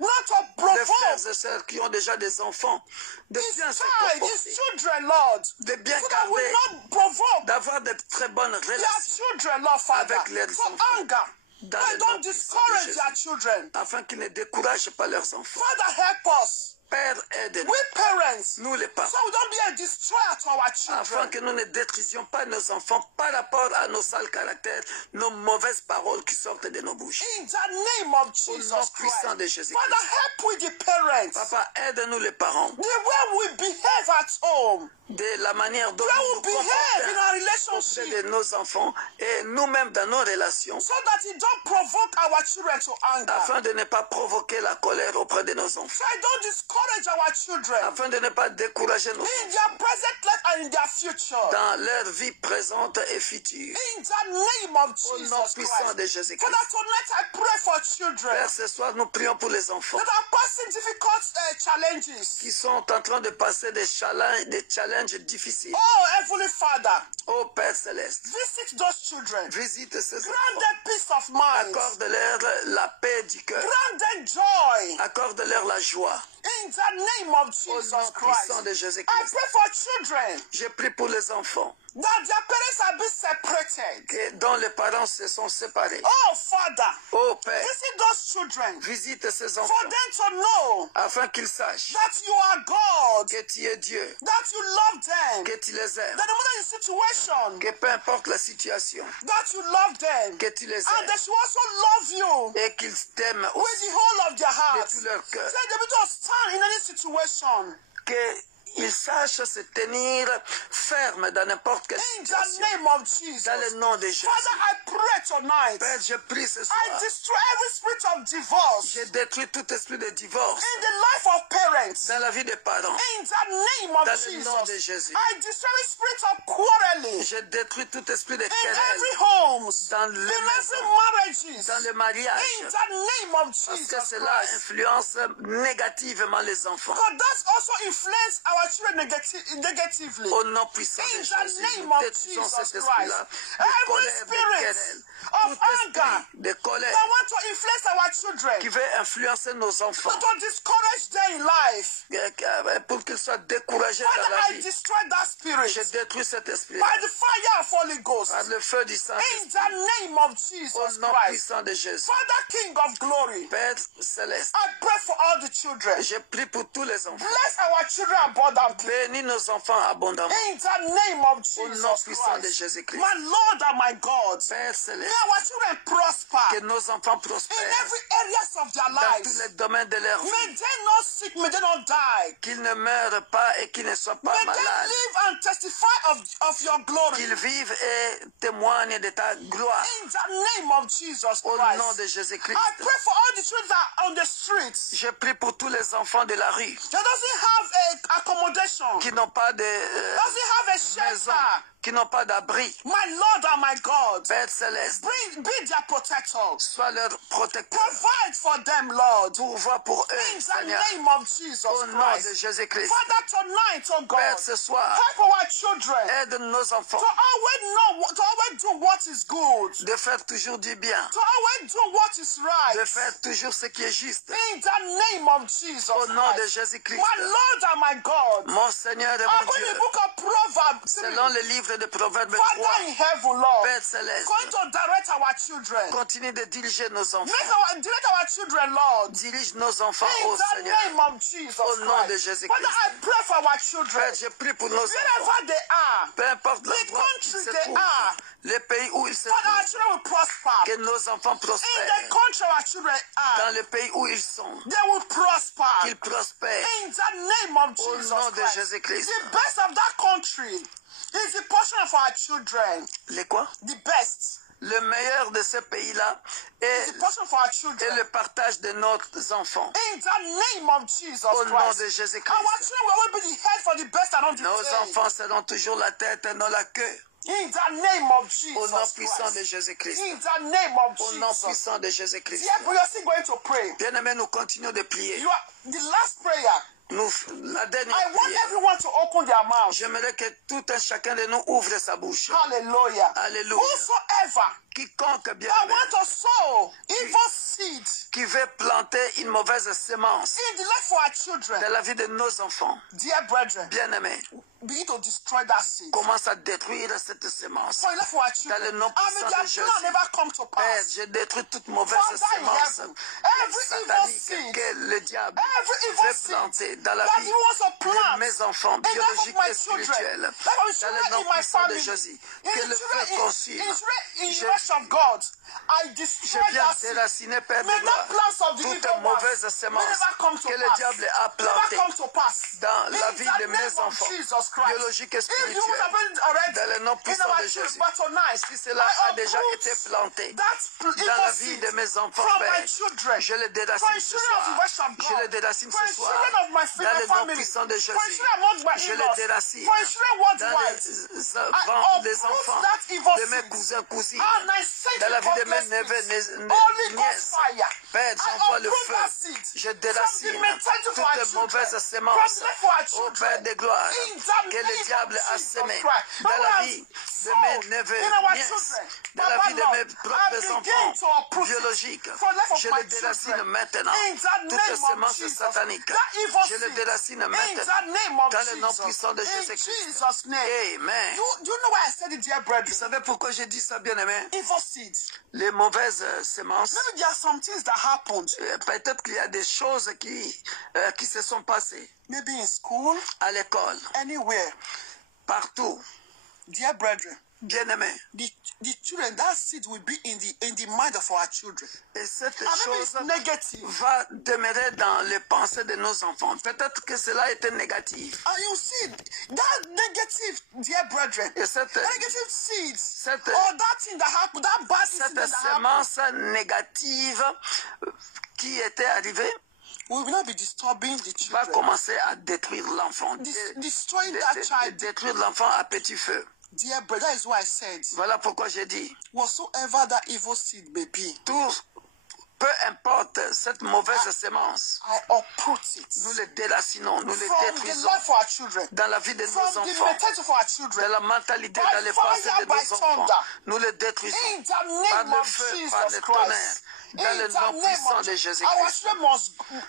not to les provoke frères et sœurs qui ont déjà des enfants, de his bien se child, his comporter, children, Lord, de bien so that we garder, not provoke d'avoir de très bonnes their relations children, Lord Father, avec leurs to enfants. anger. Dans They le don't nom puissant de discourage Jésus. their children. Afin qu'ils ne découragent pas leurs enfants. Father, help us. Père, aide-nous, We parents, nous les parents, so we don't be a destroyer to our afin children. que nous ne détruisions pas nos enfants par rapport à nos sales caractères, nos mauvaises paroles qui sortent de nos bouches. In the name of Au nom Jesus puissant Christ. de Jésus-Christ. Father, help with the parents. Papa, aide-nous les parents, The way we behave at home. de la manière dont The way nous we nous behave in comportons our auprès relationship. de nos enfants et nous-mêmes dans nos relations, So that it don't provoke our children to anger. afin de ne pas provoquer la colère auprès de nos enfants, So I don't discourage our children afin de ne pas décourager nos in their present life and in their future. dans leur vie présente et future. In the name of Au nom Jesus puissant Christ. de Jésus-Christ. Father, tonight I pray for children Père, ce soir, nous prions pour les enfants that are passing difficult challenges. qui sont en train de passer des challenges difficiles. Oh, Heavenly Father, Ô Père Céleste, visit those children. visite ces Grant enfants. them peace of mind. Accorde-leur la paix du cœur. Grant them joy. Accorde-leur la joie. In the name of Au Jesus nom Christ. puissant de I Jésus-Christ. pray for children Je prie pour les enfants that their parents have been separated. dont les parents se sont séparés. Oh, Father, Ô Père, visit those children visite ces for enfants them to know afin qu'ils sachent that you are God, que tu es Dieu, that you love them, que tu les aimes, that no matter the situation, que peu importe la situation, that you love them, que tu les and aimes they should also love you et qu'ils t'aiment with aussi the whole of their de heart. tout leur cœur. So they will to stand in any situation. Qu'ils ils sachent se tenir fermes dans n'importe quelle In the situation. name of Jesus. Dans le nom de Jésus. Father, I pray tonight. Père, je prie ce soir. I destroy every spirit of divorce Je détruis tout esprit de divorce in the life of parents. dans la vie des parents. In the name of Dans le nom de Jesus. Jésus. I destroy every spirit of quarreling Je détruis tout esprit de in querelle every homes, dans in les every maisons, marriages. dans le mariage. In the name of Parce que Jesus cela Christ. influence négativement les enfants. God does also influence our children negatively. Au nom puissant In de the Jésus, name nous of détruisons Jesus cet esprit-là Christ. de Every colère, de spirit querelle. of Tout anger esprit de colère that want to influence our children, qui veut influencer nos enfants to discourage them in life. pour qu'ils soient découragés Father, dans la I vie. destroy that spirit Je détruis cet esprit by the fire of Holy Ghost. par le feu du In Saint-Esprit. the name of Au Jesus nom Christ. puissant de Jésus. Father, King of glory, Père céleste, I pray for all the children. je prie pour tous les enfants. Bless our children abundantly. Bénis nos enfants abondamment. In the name of Au nom Jesus puissant de Christ. Jésus-Christ. My Lord and my God. Père May céleste, our children prosper que nos enfants in prospèrent every areas of their dans tous lives. les domaines de leur vie. May they not sick, may they not die. Qu'ils ne meurent pas et qu'ils ne soient pas May they malades. live and testify of your glory. Qu'ils vivent et témoignent de ta gloire. In the name of Jesus Au Christ. nom de Jésus-Christ. I pray for all the children that are on the streets Je prie pour tous les enfants de la rue that doesn't have a accommodation, qui n'ont pas de doesn't have a maison, shelter. qui n'ont pas d'abri. My Lord and my God, Père céleste, be their protector. sois leur protecteur. Provide for them, Lord. Pourvois pour eux, In the Seigneur. name of Jesus Au nom de Christ. Jésus-Christ. Father, tonight, oh God, Père, ce soir, help our children aide nos enfants to always do what is good, de faire toujours du bien, to always do what is right. de faire toujours ce qui est juste. In the name of Jesus Au nom de Christ. Jésus-Christ. My Lord and my God. Mon Seigneur et mon According to Dieu, the book of Proverbs, selon le livre de Proverbes 3, Father in heaven, Lord, Père céleste, going to direct our children. continue de diriger nos enfants. Direct our children, Lord. Dirige nos enfants, In ô the Seigneur. name of Jesus Au nom de Christ. Jésus-Christ. Father, I pray for our children. Père, je prie pour nos enfants. Wherever they are, Peu importe l'endroit où ils country se they trouvent, are. les pays où ils se Father, our trouvent, children will prosper. que nos enfants In the prospèrent. country our children are, Dans le pays où ils sont, they will prosper. qu'ils prospèrent. In the name of Au Jesus nom de Christ. Jésus-Christ. The best of that country is the portion of our children. Les quoi? The best Le meilleur de ce pays-là is est, the portion of our est children. le partage de nos enfants. In the name of Jesus Au nom Christ. de Our Jésus-Christ. children will always be the head for the best and not the Nos tail. enfants seront toujours la tête et non la queue. In the name of Au nom Jesus puissant de Christ. Jésus-Christ. In the name of Au nom Jesus. puissant de Jésus-Christ. Yeah, but you're still going to pray. Bien-aimés, nous continuons de prier. You are the last prayer. La dernière I want prière. everyone to open their mouth. J'aimerais que tout un chacun de nous ouvre sa bouche. Hallelujah. Alléluia. Whosoever Quiconque bien that want to sow evil seed qui veut planter une mauvaise sémence in the life of our children, dans la vie de nos enfants, dear brethren, bien-aimés, begin to destroy that seed. commence à détruire cette sémence. For the life of our Dans children, le nom I mean, puissant their de plan Jésus. never come to Père, pass. je détruis toute mauvaise Father in sémence heaven, every evil satanique seed, que le diable every evil veut seed planter dans la that vie he wants to de plant mes enfants in the life of biologiques my et children, spirituels. life of Dans le children nom in my puissant de family, Jésus, in que the le feu children consume. in the Je- rest of God, I Je destroy viens that seed. déraciner, Père de May gloire, that plans of the toute evil ones mauvaise may sémence never come to que le pass. diable a Never plantée come to pass. dans la In vie the de mes name of enfants, Jesus Christ. biologiques et If you would spirituels, have been already dans le nom in puissant our de children, Jésus. but tonight, Si cela I a déjà uproot été planté that dans evil la vie seed de mes enfants, from Père, my children. je le For déracine the ce children of the soir. rest of Je le God. déracine For ce the soir. children of my Dans female le nom family. puissant de For the Jésus, children among my je le in-laws. déracine. For the children Dans worldwide. les enfants that evil de mes seed. cousins, cousines, And I say dans la vie de mes to neveux, Holy Ghost nièces. fire. Père, I j'envoie le uproot feu. that seed Je from déracine the mentality of our toute children. mauvaise From sémence the life of our au children. Père de gloire In the que le name diable of a Jesus semé Christ. dans But la we have vie de sown mes neveux, in our nièces, children. dans la Baba vie de Lord, mes I propres begin enfants to uproot it biologiques. for the life of Je my le déracine children. maintenant. In the Toute name of sémence Jesus. satanique, That evil je le seed. déracine In maintenant. the name of Dans le nom Jesus. puissant de In Jésus-Christ. Jesus' name. Amen. Do you know why I said it, dear Vous brethren? savez pourquoi j'ai dit ça, bien-aimé? Evil seeds. Les mauvaises sémences, Maybe there are some things that happened. peut-être qu'il y a des choses qui se sont passées Maybe in school, à l'école, anywhere. partout. Dear brethren, Bien-aimés. The children, that seed will be in the mind of our children. Et cette And maybe chose it's negative. va demeurer dans les pensées de nos enfants. Peut-être que cela était négatif. And you see, that negative, dear brethren, Et cette negative seeds, Cette- or that thing that happened, that bad seed that happened, semence négative qui était arrivée we will not be disturbing the va children, commencer à détruire l'enfant. destroying that child. Détruire l'enfant à petit feu. Dear brother, that is why I said, Voilà pourquoi j'ai dit, whatsoever that evil seed may be, tout, peu importe cette mauvaise sémence, I uproot it nous les déracinons, nous les from the détruisons life of our children, dans la vie de from nos the enfants, mentality of our dans children, la mentalité, by dans les fire, pensées de by nos enfants. thunder. Nous les détruisons in the par name le of feu, par Jesus le tonnerre, Christ. dans In le the nom name puissant of de Jesus, our Jésus-Christ. children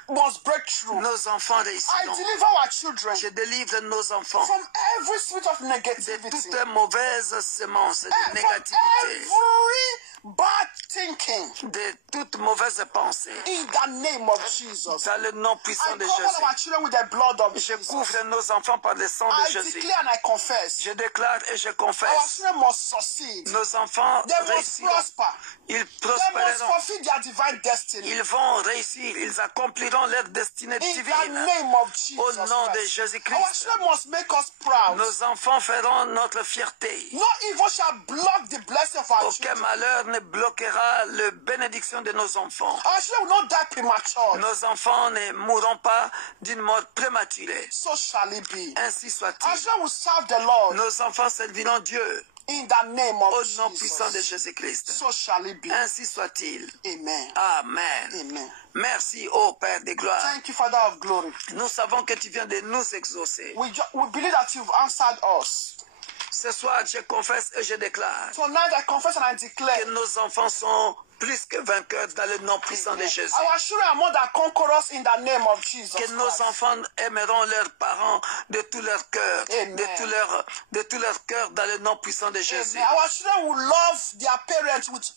must break through. Nos enfants I réussiront. deliver our children Je délivre nos enfants from every spirit of de negativity, toute mauvaise sémence de from négativité, every bad thinking. de toute mauvaise pensée. In the name of Jesus, Dans le nom I puissant de cover Jésus. our children with the blood of Je Jesus. couvre nos enfants par le sang de I Jésus. declare and I confess. Je déclare et je Our confesse. children must succeed. Nos enfants They must réussiront. prosper. Ils They must prospéreront. fulfill their divine destiny. Ils vont réussir. Ils accompliront leur destinée In the divine. name of Jesus Au nom de Christ. Our Jésus-Christ. children must make us proud. Nos enfants feront notre fierté. No evil shall block the blessing of our Aucun children. malheur ne bloquera la bénédiction de nos enfants. Our children will not die premature. Nos enfants ne mourront pas d'une mort prématurée. So shall it be. Ainsi Our soit-il. children will serve the Lord Nos enfants serviront Dieu in the name of au nom puissant de Jesus. Jésus-Christ. So shall it be. Ainsi soit-il. Amen. Amen. Amen. Merci, ô Père de gloire. Thank you, Father of glory. Nous savons que tu viens de nous exaucer. We believe that you've answered us. Ce soir, je confesse et je déclare Tonight I confess and I declare que nos enfants sont plus que vainqueurs dans le nom puissant de Jésus. our children are more than conquerors in the name of Jesus Que nos Christ. enfants aimeront leurs parents de tout leur cœur, Amen. de tout leur cœur dans le nom puissant de Jésus. Amen. Our children will love their parents with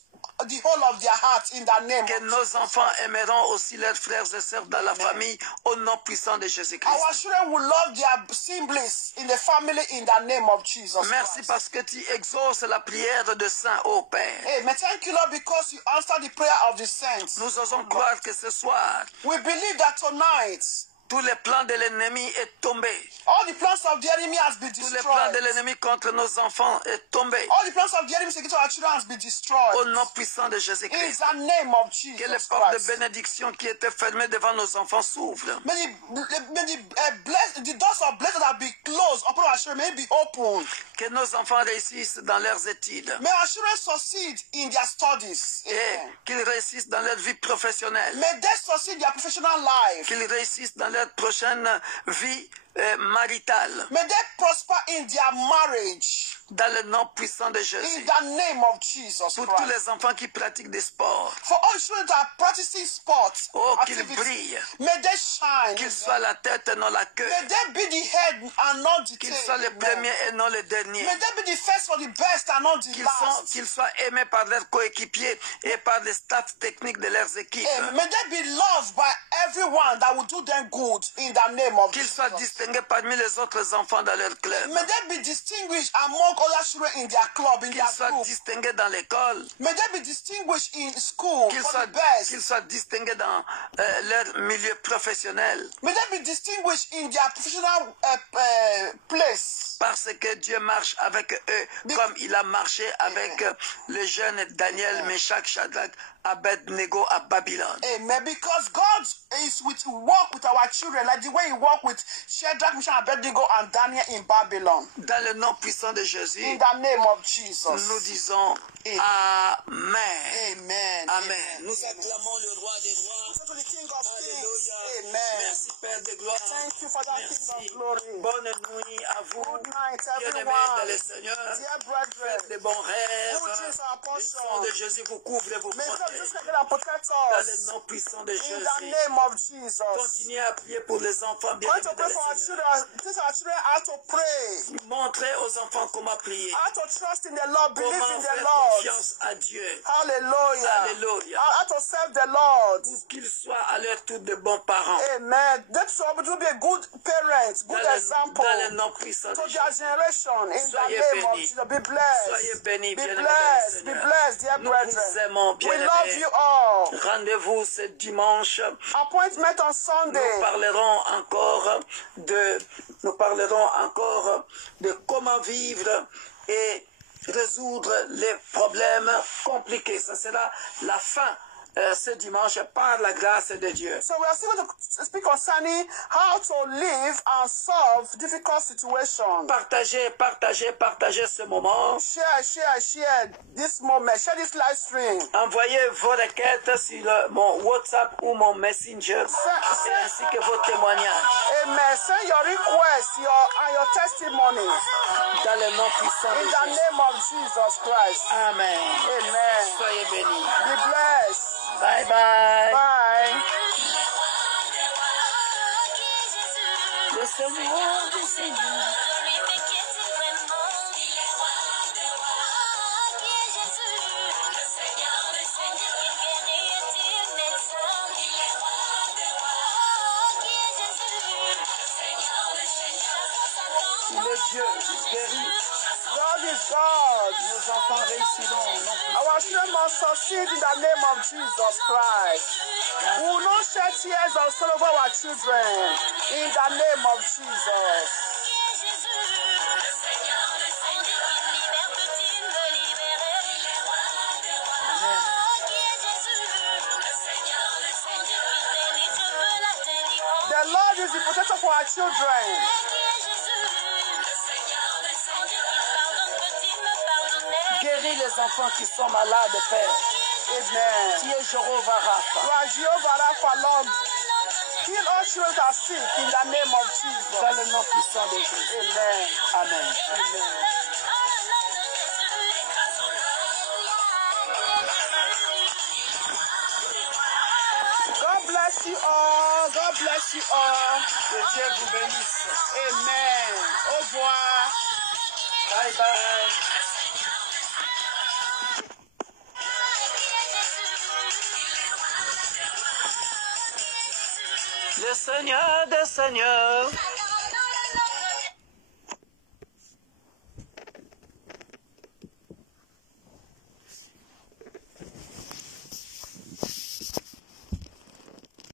the whole of their heart in the name Que of nos enfants aimeront aussi leurs frères et sœurs dans la famille au nom puissant de Jésus-Christ. Our children will love their siblings in the family in the name of Jesus Merci Christ. parce que tu exauces la prière de Saint ô Père. Amen. Thank you, Lord, because you answer the prayer of the saints. Nous osons croire que ce soir, We believe that tonight tous les plans de l'ennemi est tombé. all the plans of the enemy has been Tous les plans destroyed. de l'ennemi contre nos enfants est tombé. All the plans of the enemy against our children has been destroyed. Au nom puissant de In Jésus-Christ. the name of Que les Jesus portes de Christ. bénédiction qui étaient fermées devant nos enfants s'ouvrent. May the doors of blessing that be closed upon our children may be opened. Que nos enfants réussissent dans leurs études. May our children succeed in their studies. Et Amen. qu'ils réussissent dans leur vie professionnelle. May they succeed in their professional life. Qu'ils réussissent dans leur prochaine vie maritale. May they prosper in their marriage. Dans le nom puissant de In Jésus. the name of Jesus Pour tous Christ. les enfants qui pratiquent des sports. For all children that are practicing sports, Oh, qu'ils activities, brillent. may they shine. Qu'ils soient la tête et non la queue. May they be the head and not the Qu'ils tail. soient les Amen. premiers et non les derniers. May they be the first for the best and not the last. Qu'ils soient aimés par leurs coéquipiers et par les staffs techniques de leurs équipes. Amen. May they be loved by everyone that will do them good in the name of Qu'ils Jesus. soient distingués parmi les autres enfants dans leur club. May they be distinguished among other children in their club, in Qu'ils their soient group. distingués dans l'école. May they be distinguished in school Qu'ils for soient, the best. qu'ils soient distingués dans leur milieu professionnel. May they be distinguished in their professional place. Parce que Dieu marche avec eux comme il a marché avec les jeunes Daniel, Meshach, Shadrach, Abednego à Babylone. Amen. Because God is walk with our children like the way He walked with Shadrach, Meshach, Abednego, and Daniel in Babylon. Dans le nom puissant de Jésus, In the name of Jesus. nous disons Amen. Amen. Amen. Nous acclamons le roi des rois. To the King of Kings. Alléluia. Amen. Merci Père de gloire. Thank you for that King Merci. of glory. Bonne nuit à vous. Good night, Bien-aimés everyone. dans le Seigneur. Dear brethren, Faites de bons rêves. good dreams are Le sang portion. de Jésus vous couvre et vous May God protège. just take it and protect Dans us. le nom puissant de In the Jésus. name of Jesus. Continuez à prier pour les enfants bien Going to pray for our children. Teach our children how to pray. Montrez aux enfants comment prier. How to trust in the Lord. Believe Comment in the faire Lord. confiance à Dieu. Hallelujah. Alléluia. How to serve the Lord. Pour qu'ils soient à leur tour de bons parents. Amen. They them to be a good parent, good example dans le nom puissant to de their Jésus. generation. In the Soyez name of bénis. Jesus, be blessed. Soyez bénis, Be bien-aimés dans le blessed, be Seigneur. blessed, dear Nous vous brethren. aimons, We love bien-aimés. you all. Rendez-vous ce dimanche. Appointment on Sunday. Nous parlerons encore de comment vivre et résoudre les problèmes compliqués. Ça sera la fin ce dimanche par la grâce de Dieu. So we are still going to speak concerning how to live and solve difficult situations. Partagez ce moment. Share this moment. Share this live stream. Envoyez vos requêtes sur mon WhatsApp ou mon Messenger ainsi que vos témoignages. Amen. Send your requests and your testimony. Dans le nom puissant de In the Jésus. name of Jesus Christ. Amen. Amen. Soyez bénis. Be blessed. Bye bye. Bye. Le Seigneur du Seigneur. Le Dieu guérit. God is God. Nos enfants réussiront. Our children must succeed in the name of Jesus Christ. We will not shed tears of sorrow over our children. In the name of Jesus. The Lord is the protector for our children. Guéris les enfants qui sont malades, Père. Amen. Tu es Jéhovah Rapha. You are Jehovah Rapha, Lord. Heal all children that are sick in the name of Jesus. Dans le nom puissant de Jésus. Amen. Amen. Amen. God bless you all. God bless you all. Que Dieu vous bénisse. Amen. Au revoir. Bye bye. Le Seigneur des Seigneurs.